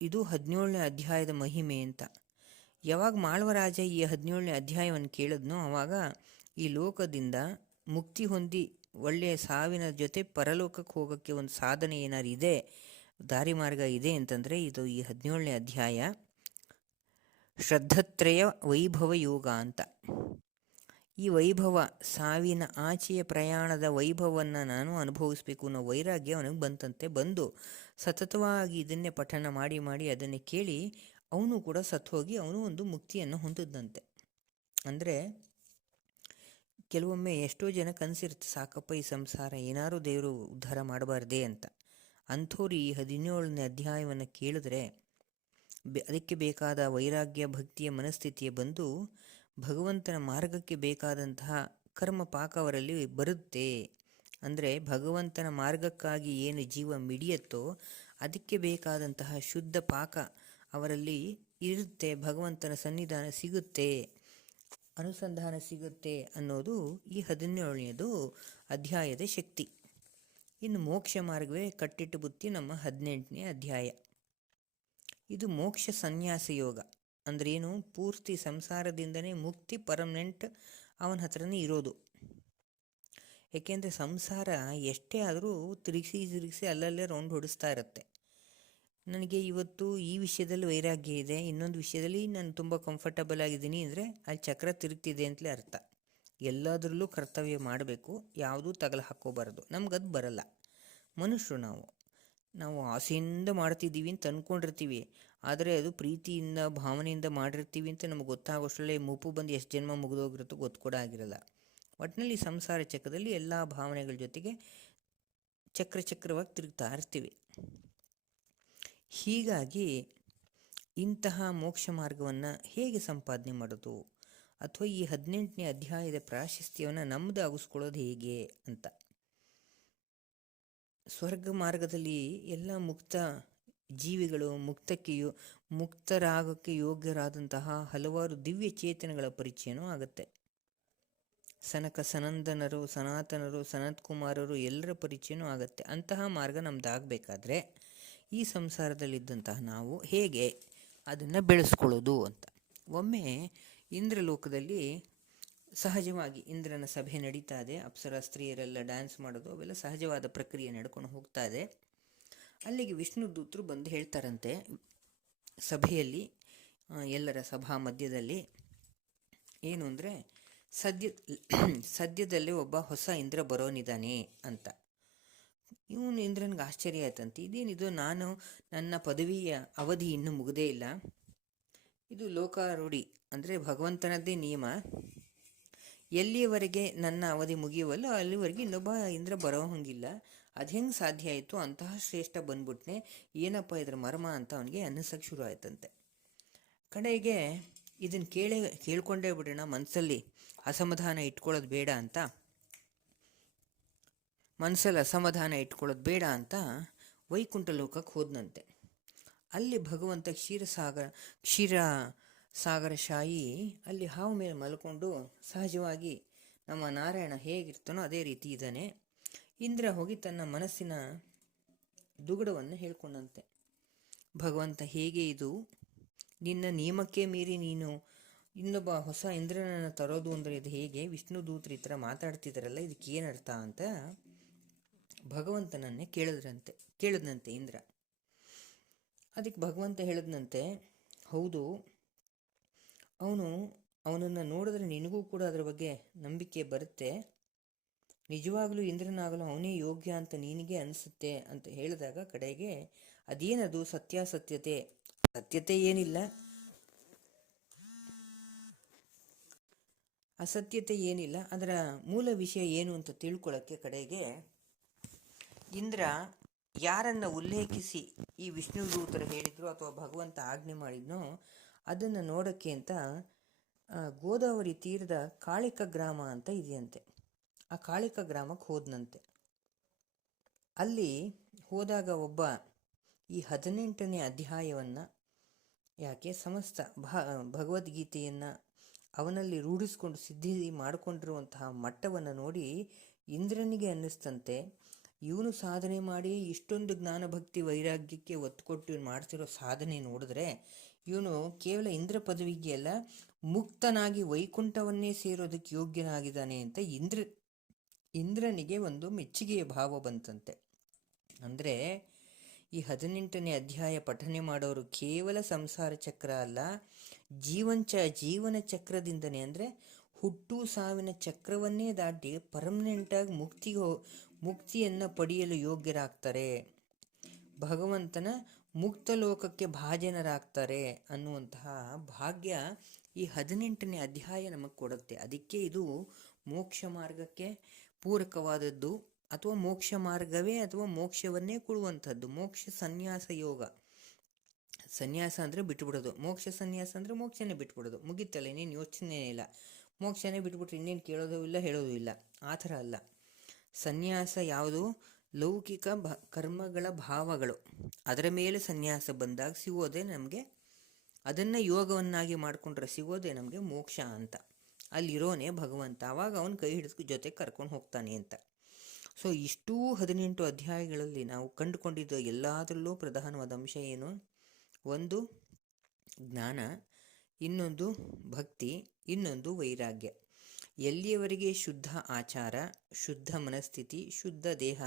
ಇದು 17ನೇ ಅಧ್ಯಾಯದ ಮಹಿಮೆ ಅಂತ. ಯಾವಾಗ ಮಾಳ್ವರಾಜ ಈ 17ನೇ ಅಧ್ಯಾಯವನ್ನು ಕೇಳಿದ್ನೋ ಆವಾಗ ಈ ಲೋಕದಿಂದ ಮುಕ್ತಿ ಹೊಂದಿ ಒಳ್ಳೆಯ ಸಾವಿನ ಜೊತೆ ಪರಲೋಕಕ್ಕೆ ಹೋಗೋಕ್ಕೆ ಒಂದು ಸಾಧನೆ ಏನಾರು ಇದೆ, ದಾರಿ ಮಾರ್ಗ ಇದೆ ಅಂತಂದರೆ ಇದು ಈ 17ನೇ ಅಧ್ಯಾಯ ಶ್ರದ್ಧತ್ರಯ ವೈಭವ ಯೋಗ ಅಂತ. ಈ ವೈಭವ, ಸಾವಿನ ಆಚೆಯ ಪ್ರಯಾಣದ ವೈಭವವನ್ನು ನಾನು ಅನುಭವಿಸಬೇಕು ಅನ್ನೋ ವೈರಾಗ್ಯ ಅವನಿಗೆ ಬಂತಂತೆ. ಬಂದು ಸತತವಾಗಿ ಇದನ್ನೇ ಪಠನ ಮಾಡಿ ಮಾಡಿ ಅದನ್ನೇ ಕೇಳಿ ಅವನು ಕೂಡ ಸತ್ತು ಹೋಗಿ ಅವನು ಒಂದು ಮುಕ್ತಿಯನ್ನು ಹೊಂದಿದ್ದಂತೆ. ಅಂದರೆ ಕೆಲವೊಮ್ಮೆ ಎಷ್ಟೋ ಜನಕ್ಕೆ ಅನಿಸಿರುತ್ತೆ, ಸಾಕಪ್ಪ ಈ ಸಂಸಾರ, ಏನಾದರೂ ದೇವರು ಉದ್ಧಾರ ಮಾಡಬಾರ್ದೇ ಅಂತ. ಅಂಥವ್ರು ಈ 17ನೇ ಅಧ್ಯಾಯವನ್ನು ಕೇಳಿದ್ರೆ ಅದಕ್ಕೆ ಬೇಕಾದ ವೈರಾಗ್ಯ, ಭಕ್ತಿಯ ಮನಸ್ಥಿತಿಯ ಬಂದು ಭಗವಂತನ ಮಾರ್ಗಕ್ಕೆ ಬೇಕಾದಂತಹ ಕರ್ಮ ಪಾಕ ಅವರಲ್ಲಿ ಬರುತ್ತೆ. ಅಂದರೆ ಭಗವಂತನ ಮಾರ್ಗಕ್ಕಾಗಿ ಏನು ಜೀವ ಮಿಡಿಯತ್ತೋ ಅದಕ್ಕೆ ಬೇಕಾದಂತಹ ಶುದ್ಧ ಪಾಕ ಅವರಲ್ಲಿ ಇರುತ್ತೆ, ಭಗವಂತನ ಸನ್ನಿಧಾನ ಸಿಗುತ್ತೆ, ಅನುಸಂಧಾನ ಸಿಗುತ್ತೆ ಅನ್ನೋದು ಈ 17ನೇದು ಅಧ್ಯಾಯದ ಶಕ್ತಿ. ಇನ್ನು ಮೋಕ್ಷ ಮಾರ್ಗವೇ ಕಟ್ಟಿಟ್ಟು ಬುತ್ತಿ ನಮ್ಮ 18ನೇ ಅಧ್ಯಾಯ. ಇದು ಮೋಕ್ಷ ಸನ್ಯಾಸ ಯೋಗ. ಅಂದ್ರೇನು? ಪೂರ್ತಿ ಸಂಸಾರದಿಂದನೇ ಮುಕ್ತಿ ಪರ್ಮನೆಂಟ್ ಅವನ ಹತ್ರನೇ ಇರೋದು. ಏಕೆಂದರೆ ಸಂಸಾರ ಎಷ್ಟೇ ಆದರೂ ತಿರುಗಿಸಿ ಅಲ್ಲಲ್ಲೇ ರೌಂಡ್ ಹೊಡಿಸ್ತಾ ಇರುತ್ತೆ. ನನಗೆ ಇವತ್ತು ಈ ವಿಷಯದಲ್ಲಿ ವೈರಾಗ್ಯ ಇದೆ, ಇನ್ನೊಂದು ವಿಷಯದಲ್ಲಿ ನಾನು ತುಂಬ ಕಂಫರ್ಟಬಲ್ ಆಗಿದ್ದೀನಿ ಅಂದರೆ ಅಲ್ಲಿ ಚಕ್ರ ತಿರುಗ್ತಿದೆ ಅಂತಲೇ ಅರ್ಥ. ಎಲ್ಲದರಲ್ಲೂ ಕರ್ತವ್ಯ ಮಾಡಬೇಕು, ಯಾವುದೂ ತಗಲು ಹಾಕ್ಕೋಬಾರ್ದು. ನಮ್ಗದು ಬರಲ್ಲ. ಮನುಷ್ಯರು ನಾವು ಆಸೆಯಿಂದ ಮಾಡ್ತಿದ್ದೀವಿ ಅಂತ ಅಂದ್ಕೊಂಡಿರ್ತೀವಿ, ಆದರೆ ಅದು ಪ್ರೀತಿಯಿಂದ ಭಾವನೆಯಿಂದ ಮಾಡಿರ್ತೀವಿ ಅಂತ ನಮಗೆ ಗೊತ್ತಾಗೋಷ್ಟರಲ್ಲೇ ಮುಪ್ಪು ಬಂದು ಎಷ್ಟು ಜನ್ಮ ಮುಗಿದೋಗಿರುತ್ತೋ ಗೊತ್ತು ಕೂಡ ಆಗಿರಲ್ಲ. ಒಟ್ಟಿನಲ್ಲಿ ಸಂಸಾರ ಚಕ್ರದಲ್ಲಿ ಎಲ್ಲ ಭಾವನೆಗಳ ಜೊತೆಗೆ ಚಕ್ರವಾಗಿ ತಿರುಗ್ತಾ ಇರ್ತೀವಿ. ಹೀಗಾಗಿ ಇಂತಹ ಮೋಕ್ಷ ಮಾರ್ಗವನ್ನು ಹೇಗೆ ಸಂಪಾದನೆ ಮಾಡೋದು, ಅಥವಾ ಈ 18ನೇ ಅಧ್ಯಾಯದ ಪ್ರಾಶಸ್ತ್ಯವನ್ನು ನಮ್ಮದು ಆಗಿಸ್ಕೊಳ್ಳೋದು ಹೇಗೆ ಅಂತ. ಸ್ವರ್ಗ ಮಾರ್ಗದಲ್ಲಿ ಎಲ್ಲ ಮುಕ್ತ ಜೀವಿಗಳು ಮುಕ್ತರಾಗೋಕ್ಕೆ ಯೋಗ್ಯರಾದಂತಹ ಹಲವಾರು ದಿವ್ಯ ಚೇತನಗಳ ಪರಿಚಯನೂ ಆಗುತ್ತೆ. ಸನಕ ಸನಂದನರು, ಸನಾತನರು, ಸನತ್ ಕುಮಾರರು ಎಲ್ಲರ ಪರಿಚಯನೂ ಆಗುತ್ತೆ. ಅಂತಹ ಮಾರ್ಗ ನಮ್ದಾಗಬೇಕಾದ್ರೆ ಈ ಸಂಸಾರದಲ್ಲಿದ್ದಂತಹ ನಾವು ಹೇಗೆ ಅದನ್ನು ಬೆಳೆಸ್ಕೊಳ್ಳೋದು ಅಂತ. ಒಮ್ಮೆ ಇಂದ್ರಲೋಕದಲ್ಲಿ ಸಹಜವಾಗಿ ಇಂದ್ರನ ಸಭೆ ನಡೀತಾ ಇದೆ. ಅಪ್ಸರ ಸ್ತ್ರೀಯರೆಲ್ಲ ಡ್ಯಾನ್ಸ್ ಮಾಡೋದು ಅವೆಲ್ಲ ಸಹಜವಾದ ಪ್ರಕ್ರಿಯೆ ನಡ್ಕೊಂಡು ಹೋಗ್ತಾ ಇದೆ. ಅಲ್ಲಿಗೆ ವಿಷ್ಣು ದೂತರು ಬಂದು ಹೇಳ್ತಾರಂತೆ ಸಭೆಯಲ್ಲಿ, ಎಲ್ಲರ ಸಭಾ ಮಧ್ಯದಲ್ಲಿ, ಏನು ಅಂದರೆ ಸದ್ಯದಲ್ಲೇ ಒಬ್ಬ ಹೊಸ ಇಂದ್ರ ಬರೋನಿದ್ದಾನೆ ಅಂತ. ಇವನು ಇಂದ್ರನಿಗೆ ಆಶ್ಚರ್ಯ ಆಯ್ತಂತೆ, ಇದೇನಿದು, ನನ್ನ ಪದವಿಯ ಅವಧಿ ಇನ್ನೂ ಮುಗದೇ ಇಲ್ಲ, ಇದು ಲೋಕಾರೂಢಿ ಅಂದರೆ ಭಗವಂತನದ್ದೇ ನಿಯಮ, ಎಲ್ಲಿಯವರೆಗೆ ನನ್ನ ಅವಧಿ ಮುಗಿಯುವಲ್ಲ ಅಲ್ಲಿವರೆಗೆ ಇನ್ನೊಬ್ಬ ಇಂದ್ರ ಬರೋ ಹಂಗಿಲ್ಲ, ಅದು ಹೆಂಗೆ ಸಾಧ್ಯ ಆಯಿತು, ಅಂತಹ ಶ್ರೇಷ್ಠ ಬಂದ್ಬಿಟ್ನೆ, ಏನಪ್ಪ ಇದ್ರ ಮರ್ಮ ಅಂತ ಅವನಿಗೆ ಅನ್ನಿಸೋಕ್ಕೆ ಶುರು ಆಯ್ತಂತೆ. ಕಡೆಗೆ ಇದನ್ನು ಕೇಳ್ಕೊಂಡೇ ಬಿಡೋಣ, ಮನಸ್ಸಲ್ಲಿ ಅಸಮಾಧಾನ ಇಟ್ಕೊಳ್ಳೋದು ಬೇಡ ಅಂತ ವೈಕುಂಠ ಲೋಕಕ್ಕೆ ಹೋದನಂತೆ. ಅಲ್ಲಿ ಭಗವಂತ ಕ್ಷೀರಸಾಗರಶಾಹಿ ಅಲ್ಲಿ ಹಾವು ಮೇಲೆ ಮಲ್ಕೊಂಡು ಸಹಜವಾಗಿ ನಮ್ಮ ನಾರಾಯಣ ಹೇಗಿರ್ತಾನೋ ಅದೇ ರೀತಿ ಇದ್ದಾನೆ. ಇಂದ್ರ ಹೋಗಿ ತನ್ನ ಮನಸ್ಸಿನ ದುಗುಡವನ್ನು ಹೇಳ್ಕೊಂಡಂತೆ. ಭಗವಂತ, ಹೇಗೆ ಇದು ನಿನ್ನ ನಿಯಮಕ್ಕೆ ಮೀರಿ ನೀನು ಇನ್ನೊಬ್ಬ ಹೊಸ ಇಂದ್ರನನ್ನು ತರೋದು ಅಂದರೆ ಇದು ಹೇಗೆ? ವಿಷ್ಣು ದೂತರು ಈ ಥರ ಮಾತಾಡ್ತಿದ್ದಾರಲ್ಲ, ಇದಕ್ಕೆ ಏನರ್ಥ ಅಂತ ಭಗವಂತನನ್ನೇ ಕೇಳಿದ್ನಂತೆ ಇಂದ್ರ. ಅದಕ್ಕೆ ಭಗವಂತ ಹೇಳಿದ್ನಂತೆ, ಹೌದು, ಅವನನ್ನು ನೋಡಿದ್ರೆ ನಿನಗೂ ಕೂಡ ಅದರ ಬಗ್ಗೆ ನಂಬಿಕೆ ಬರುತ್ತೆ, ನಿಜವಾಗ್ಲೂ ಇಂದ್ರನಾಗಲು ಅವನೇ ಯೋಗ್ಯ ಅಂತ ನಿನಗೆ ಅನಿಸುತ್ತೆ ಅಂತ ಹೇಳಿದಾಗ ಕಡೆಗೆ ಅದೇನದು ಸತ್ಯತೆ ಏನಿಲ್ಲ, ಅಸತ್ಯತೆ ಏನಿಲ್ಲ, ಅದರ ಮೂಲ ವಿಷಯ ಏನು ಅಂತ ತಿಳ್ಕೊಳ್ಳೋಕ್ಕೆ ಕಡೆಗೆ ಇಂದ್ರ ಯಾರನ್ನು ಉಲ್ಲೇಖಿಸಿ ಈ ವಿಷ್ಣು ದೂತರು ಹೇಳಿದ್ರು ಅಥವಾ ಭಗವಂತ ಆಜ್ಞೆ ಮಾಡಿದ್ನೋ ಅದನ್ನು ನೋಡೋಕ್ಕೆ ಅಂತ ಗೋದಾವರಿ ತೀರದ ಕಾಳಿಕ ಗ್ರಾಮ ಅಂತ ಇದೆಯಂತೆ. ಆ ಕಾಳಿಕ ಗ್ರಾಮಕ್ಕೆ ಹೋದನಂತೆ. ಅಲ್ಲಿ ಹೋದಾಗ ಒಬ್ಬ ಈ 18ನೇ ಅಧ್ಯಾಯವನ್ನು, ಯಾಕೆ ಸಮಸ್ತ ಭಗವದ್ಗೀತೆಯನ್ನು ಅವನಲ್ಲಿ ರೂಢಿಸ್ಕೊಂಡು ಸಿದ್ಧಿ ಮಾಡಿಕೊಂಡಿರುವಂತಹ ಮಟ್ಟವನ್ನು ನೋಡಿ ಇಂದ್ರನಿಗೆ ಅನ್ನಿಸ್ತಂತೆ, ಇವನು ಸಾಧನೆ ಮಾಡಿ ಇಷ್ಟೊಂದು ಜ್ಞಾನ ಭಕ್ತಿ ವೈರಾಗ್ಯಕ್ಕೆ ಒತ್ತು ಕೊಟ್ಟು ಮಾಡ್ತಿರೋ ಸಾಧನೆ ನೋಡಿದ್ರೆ ಇವನು ಕೇವಲ ಇಂದ್ರ ಪದವಿಗೆ ಅಲ್ಲ, ಮುಕ್ತನಾಗಿ ವೈಕುಂಠವನ್ನೇ ಸೇರೋದಕ್ಕೆ ಯೋಗ್ಯನಾಗಿದ್ದಾನೆ ಅಂತ ಇಂದ್ರನಿಗೆ ಒಂದು ಮೆಚ್ಚುಗೆಯ ಭಾವ ಬಂತಂತೆ. ಅಂದರೆ ಈ 18ನೇ ಅಧ್ಯಾಯ ಪಠನೆ ಮಾಡೋರು ಕೇವಲ ಸಂಸಾರ ಚಕ್ರ ಅಲ್ಲ, ಜೀವನ ಚಕ್ರದಿಂದನೇ, ಅಂದರೆ ಹುಟ್ಟು ಸಾವಿನ ಚಕ್ರವನ್ನೇ ದಾಟಿ ಪರ್ಮನೆಂಟಾಗಿ ಮುಕ್ತಿಯನ್ನು ಪಡೆಯಲು ಯೋಗ್ಯರಾಗ್ತಾರೆ, ಭಗವಂತನ ಮುಕ್ತ ಲೋಕಕ್ಕೆ ಭಾಜನರಾಗ್ತಾರೆ ಅನ್ನುವಂತಹ ಭಾಗ್ಯ ಈ 18ನೇ ಅಧ್ಯಾಯ ನಮಗೆ ಕೊಡುತ್ತೆ. ಅದಕ್ಕೆ ಇದು ಮೋಕ್ಷ ಮಾರ್ಗಕ್ಕೆ ಪೂರಕವಾದದ್ದು, ಅಥವಾ ಮೋಕ್ಷ ಮಾರ್ಗವೇ ಅಥವಾ ಮೋಕ್ಷವನ್ನೇ ಕೊಡುವಂಥದ್ದು. ಮೋಕ್ಷ ಸನ್ಯಾಸ ಯೋಗ. ಸನ್ಯಾಸ ಅಂದರೆ ಬಿಟ್ಟುಬಿಡೋದು, ಮೋಕ್ಷ ಸನ್ಯಾಸ ಅಂದರೆ ಮೋಕ್ಷನೇ ಬಿಟ್ಬಿಡೋದು, ಮುಗಿತಲ್ಲ, ಇನ್ನೇನು ಯೋಚನೆ ಇಲ್ಲ. ಮೋಕ್ಷನೇ ಬಿಟ್ಬಿಟ್ರೆ ಇನ್ನೇನು ಕೇಳೋದು ಇಲ್ಲ, ಹೇಳೋದು ಇಲ್ಲ, ಆ ಥರ ಅಲ್ಲ. ಸನ್ಯಾಸ ಯಾವುದು? ಲೌಕಿಕ ಕರ್ಮಗಳ ಭಾವಗಳು, ಅದರ ಮೇಲೆ ಸನ್ಯಾಸ ಬಂದಾಗ ಸಿಗೋದೇ ನಮಗೆ, ಅದನ್ನು ಯೋಗವನ್ನಾಗಿ ಮಾಡಿಕೊಂಡ್ರೆ ಸಿಗೋದೇ ನಮಗೆ ಮೋಕ್ಷ ಅಂತ. ಅಲ್ಲಿರೋನೇ ಭಗವಂತ, ಆವಾಗ ಅವನು ಕೈ ಹಿಡಿದು ಜೊತೆ ಕರ್ಕೊಂಡು ಹೋಗ್ತಾನೆ ಅಂತ. ಸೊ ಇಷ್ಟೂ 18 ಅಧ್ಯಾಯಗಳಲ್ಲಿ ನಾವು ಕಂಡುಕೊಂಡಿದ್ದ ಎಲ್ಲದರಲ್ಲೂ ಪ್ರಧಾನವಾದ ಅಂಶ ಏನು? ಒಂದು ಜ್ಞಾನ, ಇನ್ನೊಂದು ಭಕ್ತಿ, ಇನ್ನೊಂದು ವೈರಾಗ್ಯ. ಎಲ್ಲಿಯವರೆಗೆ ಶುದ್ಧ ಆಚಾರ, ಶುದ್ಧ ಮನಸ್ಥಿತಿ, ಶುದ್ಧ ದೇಹ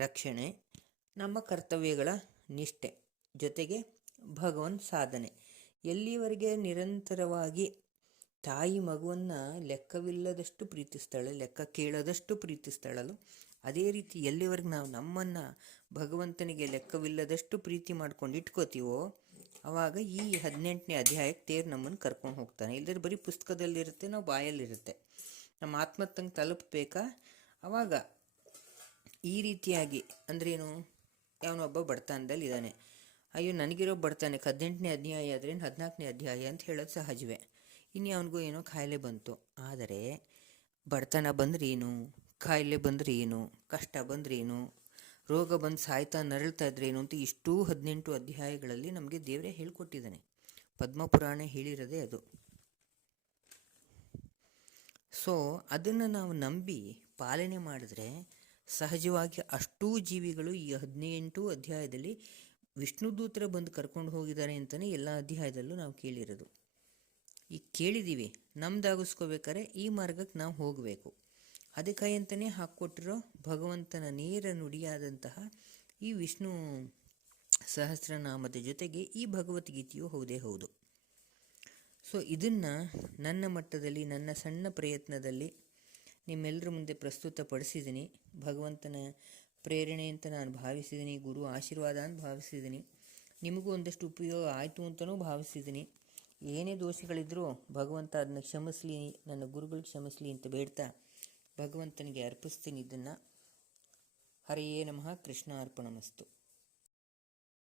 ರಕ್ಷಣೆ, ನಮ್ಮ ಕರ್ತವ್ಯಗಳ ನಿಷ್ಠೆ, ಜೊತೆಗೆ ಭಗವನ್ ಸಾಧನೆ, ಎಲ್ಲಿಯವರೆಗೆ ನಿರಂತರವಾಗಿ ತಾಯಿ ಮಗುವನ್ನು ಲೆಕ್ಕವಿಲ್ಲದಷ್ಟು ಪ್ರೀತಿಸ್ತಾಳೆ, ಲೆಕ್ಕ ಕೇಳದಷ್ಟು ಪ್ರೀತಿಸ್ತಾಳಲ್ಲ, ಅದೇ ರೀತಿ ಎಲ್ಲಿವರೆಗೆ ನಾವು ನಮ್ಮನ್ನು ಭಗವಂತನಿಗೆ ಲೆಕ್ಕವಿಲ್ಲದಷ್ಟು ಪ್ರೀತಿ ಮಾಡ್ಕೊಂಡು ಇಟ್ಕೋತೀವೋ ಆವಾಗ ಈ 18ನೇ ಅಧ್ಯಾಯಕ್ಕೆ ತೇರು ನಮ್ಮನ್ನು ಕರ್ಕೊಂಡು ಹೋಗ್ತಾನೆ. ಇಲ್ಲದ್ರೆ ಬರೀ ಪುಸ್ತಕದಲ್ಲಿರುತ್ತೆ, ನಾವು ಬಾಯಲ್ಲಿರುತ್ತೆ. ನಮ್ಮ ಆತ್ಮತ್ತಂಗೆ ತಲುಪಬೇಕಾ? ಆವಾಗ ಈ ರೀತಿಯಾಗಿ ಅಂದ್ರೇನು, ಯಾವನೊಬ್ಬ ಬಡತನದಲ್ಲಿ ಇದ್ದಾನೆ, ಅಯ್ಯೋ ನನಗಿರೋ ಬಡತನಕ್ಕೆ 18ನೇ ಅಧ್ಯಾಯ ಆದರೆ 14ನೇ ಅಧ್ಯಾಯ ಅಂತ ಹೇಳೋದು ಸಹಜವೇ. ಇನ್ನು ಅವನಿಗೂ ಏನೋ ಕಾಯಿಲೆ ಬಂತು, ಆದರೆ ಬಡತನ ಬಂದ್ರೆ ಏನು, ಕಾಯಿಲೆ ಬಂದರೆ ಏನು, ಕಷ್ಟ ಬಂದರೆ ಏನು, ರೋಗ ಬಂದು ಸಾಯ್ತಾ ನರಳ್ತಾ ಇದ್ರೇನು ಅಂತ ಇಷ್ಟೂ 18 ಅಧ್ಯಾಯಗಳಲ್ಲಿ ನಮಗೆ ದೇವರೇ ಹೇಳ್ಕೊಟ್ಟಿದ್ದಾನೆ. ಪದ್ಮಪುರಾಣ ಹೇಳಿರೋದೇ ಅದು. ಸೊ ಅದನ್ನು ನಾವು ನಂಬಿ ಪಾಲನೆ ಮಾಡಿದ್ರೆ ಸಹಜವಾಗಿ ಅಷ್ಟೂ ಜೀವಿಗಳು ಈ 18 ಅಧ್ಯಾಯದಲ್ಲಿ ವಿಷ್ಣು ದೂತರ ಬಂದು ಕರ್ಕೊಂಡು ಹೋಗಿದ್ದಾರೆ ಅಂತಲೇ ಎಲ್ಲ ಅಧ್ಯಾಯದಲ್ಲೂ ನಾವು ಕೇಳಿರೋದು. ಈಗ ಕೇಳಿದ್ದೀವಿ, ನಮ್ದಾಗಿಸ್ಕೋಬೇಕಾದ್ರೆ ಈ ಮಾರ್ಗಕ್ಕೆ ನಾವು ಹೋಗಬೇಕು. ಅದಕ್ಕೆ ಅಂತಲೇ ಹಾಕ್ಕೊಟ್ಟಿರೋ ಭಗವಂತನ ನೇರ ನುಡಿಯಾದಂತಹ ಈ ವಿಷ್ಣು ಸಹಸ್ರನಾಮದ ಜೊತೆಗೆ ಈ ಭಗವದ್ಗೀತೆಯು ಹೌದೇ ಹೌದು. ಸೊ ಇದನ್ನು ನನ್ನ ಮಟ್ಟದಲ್ಲಿ, ನನ್ನ ಸಣ್ಣ ಪ್ರಯತ್ನದಲ್ಲಿ ನಿಮ್ಮೆಲ್ಲರ ಮುಂದೆ ಪ್ರಸ್ತುತಪಡಿಸಿದ್ದೀನಿ. ಭಗವಂತನ ಪ್ರೇರಣೆ ಅಂತ ನಾನು ಭಾವಿಸಿದ್ದೀನಿ, ಗುರು ಆಶೀರ್ವಾದ ಅಂತ ಭಾವಿಸಿದ್ದೀನಿ. ನಿಮಗೂ ಒಂದಷ್ಟು ಉಪಯೋಗ ಆಯಿತು ಅಂತಲೂ ಭಾವಿಸಿದ್ದೀನಿ. ಏನೇ ದೋಷಗಳಿದ್ರೂ ಭಗವಂತ ಅದನ್ನು ಕ್ಷಮಿಸಲಿ, ನನ್ನ ಗುರುಗಳು ಕ್ಷಮಿಸಲಿ ಅಂತ ಬೇಡ್ತಾ ಭಗವಂತನಿಗೆ ಅರ್ಪಿಸ್ತೀನಿ ಇದನ್ನು. ಹರಿಯೇ ನಮಃ. ಕೃಷ್ಣ ಅರ್ಪಣಮಸ್ತು.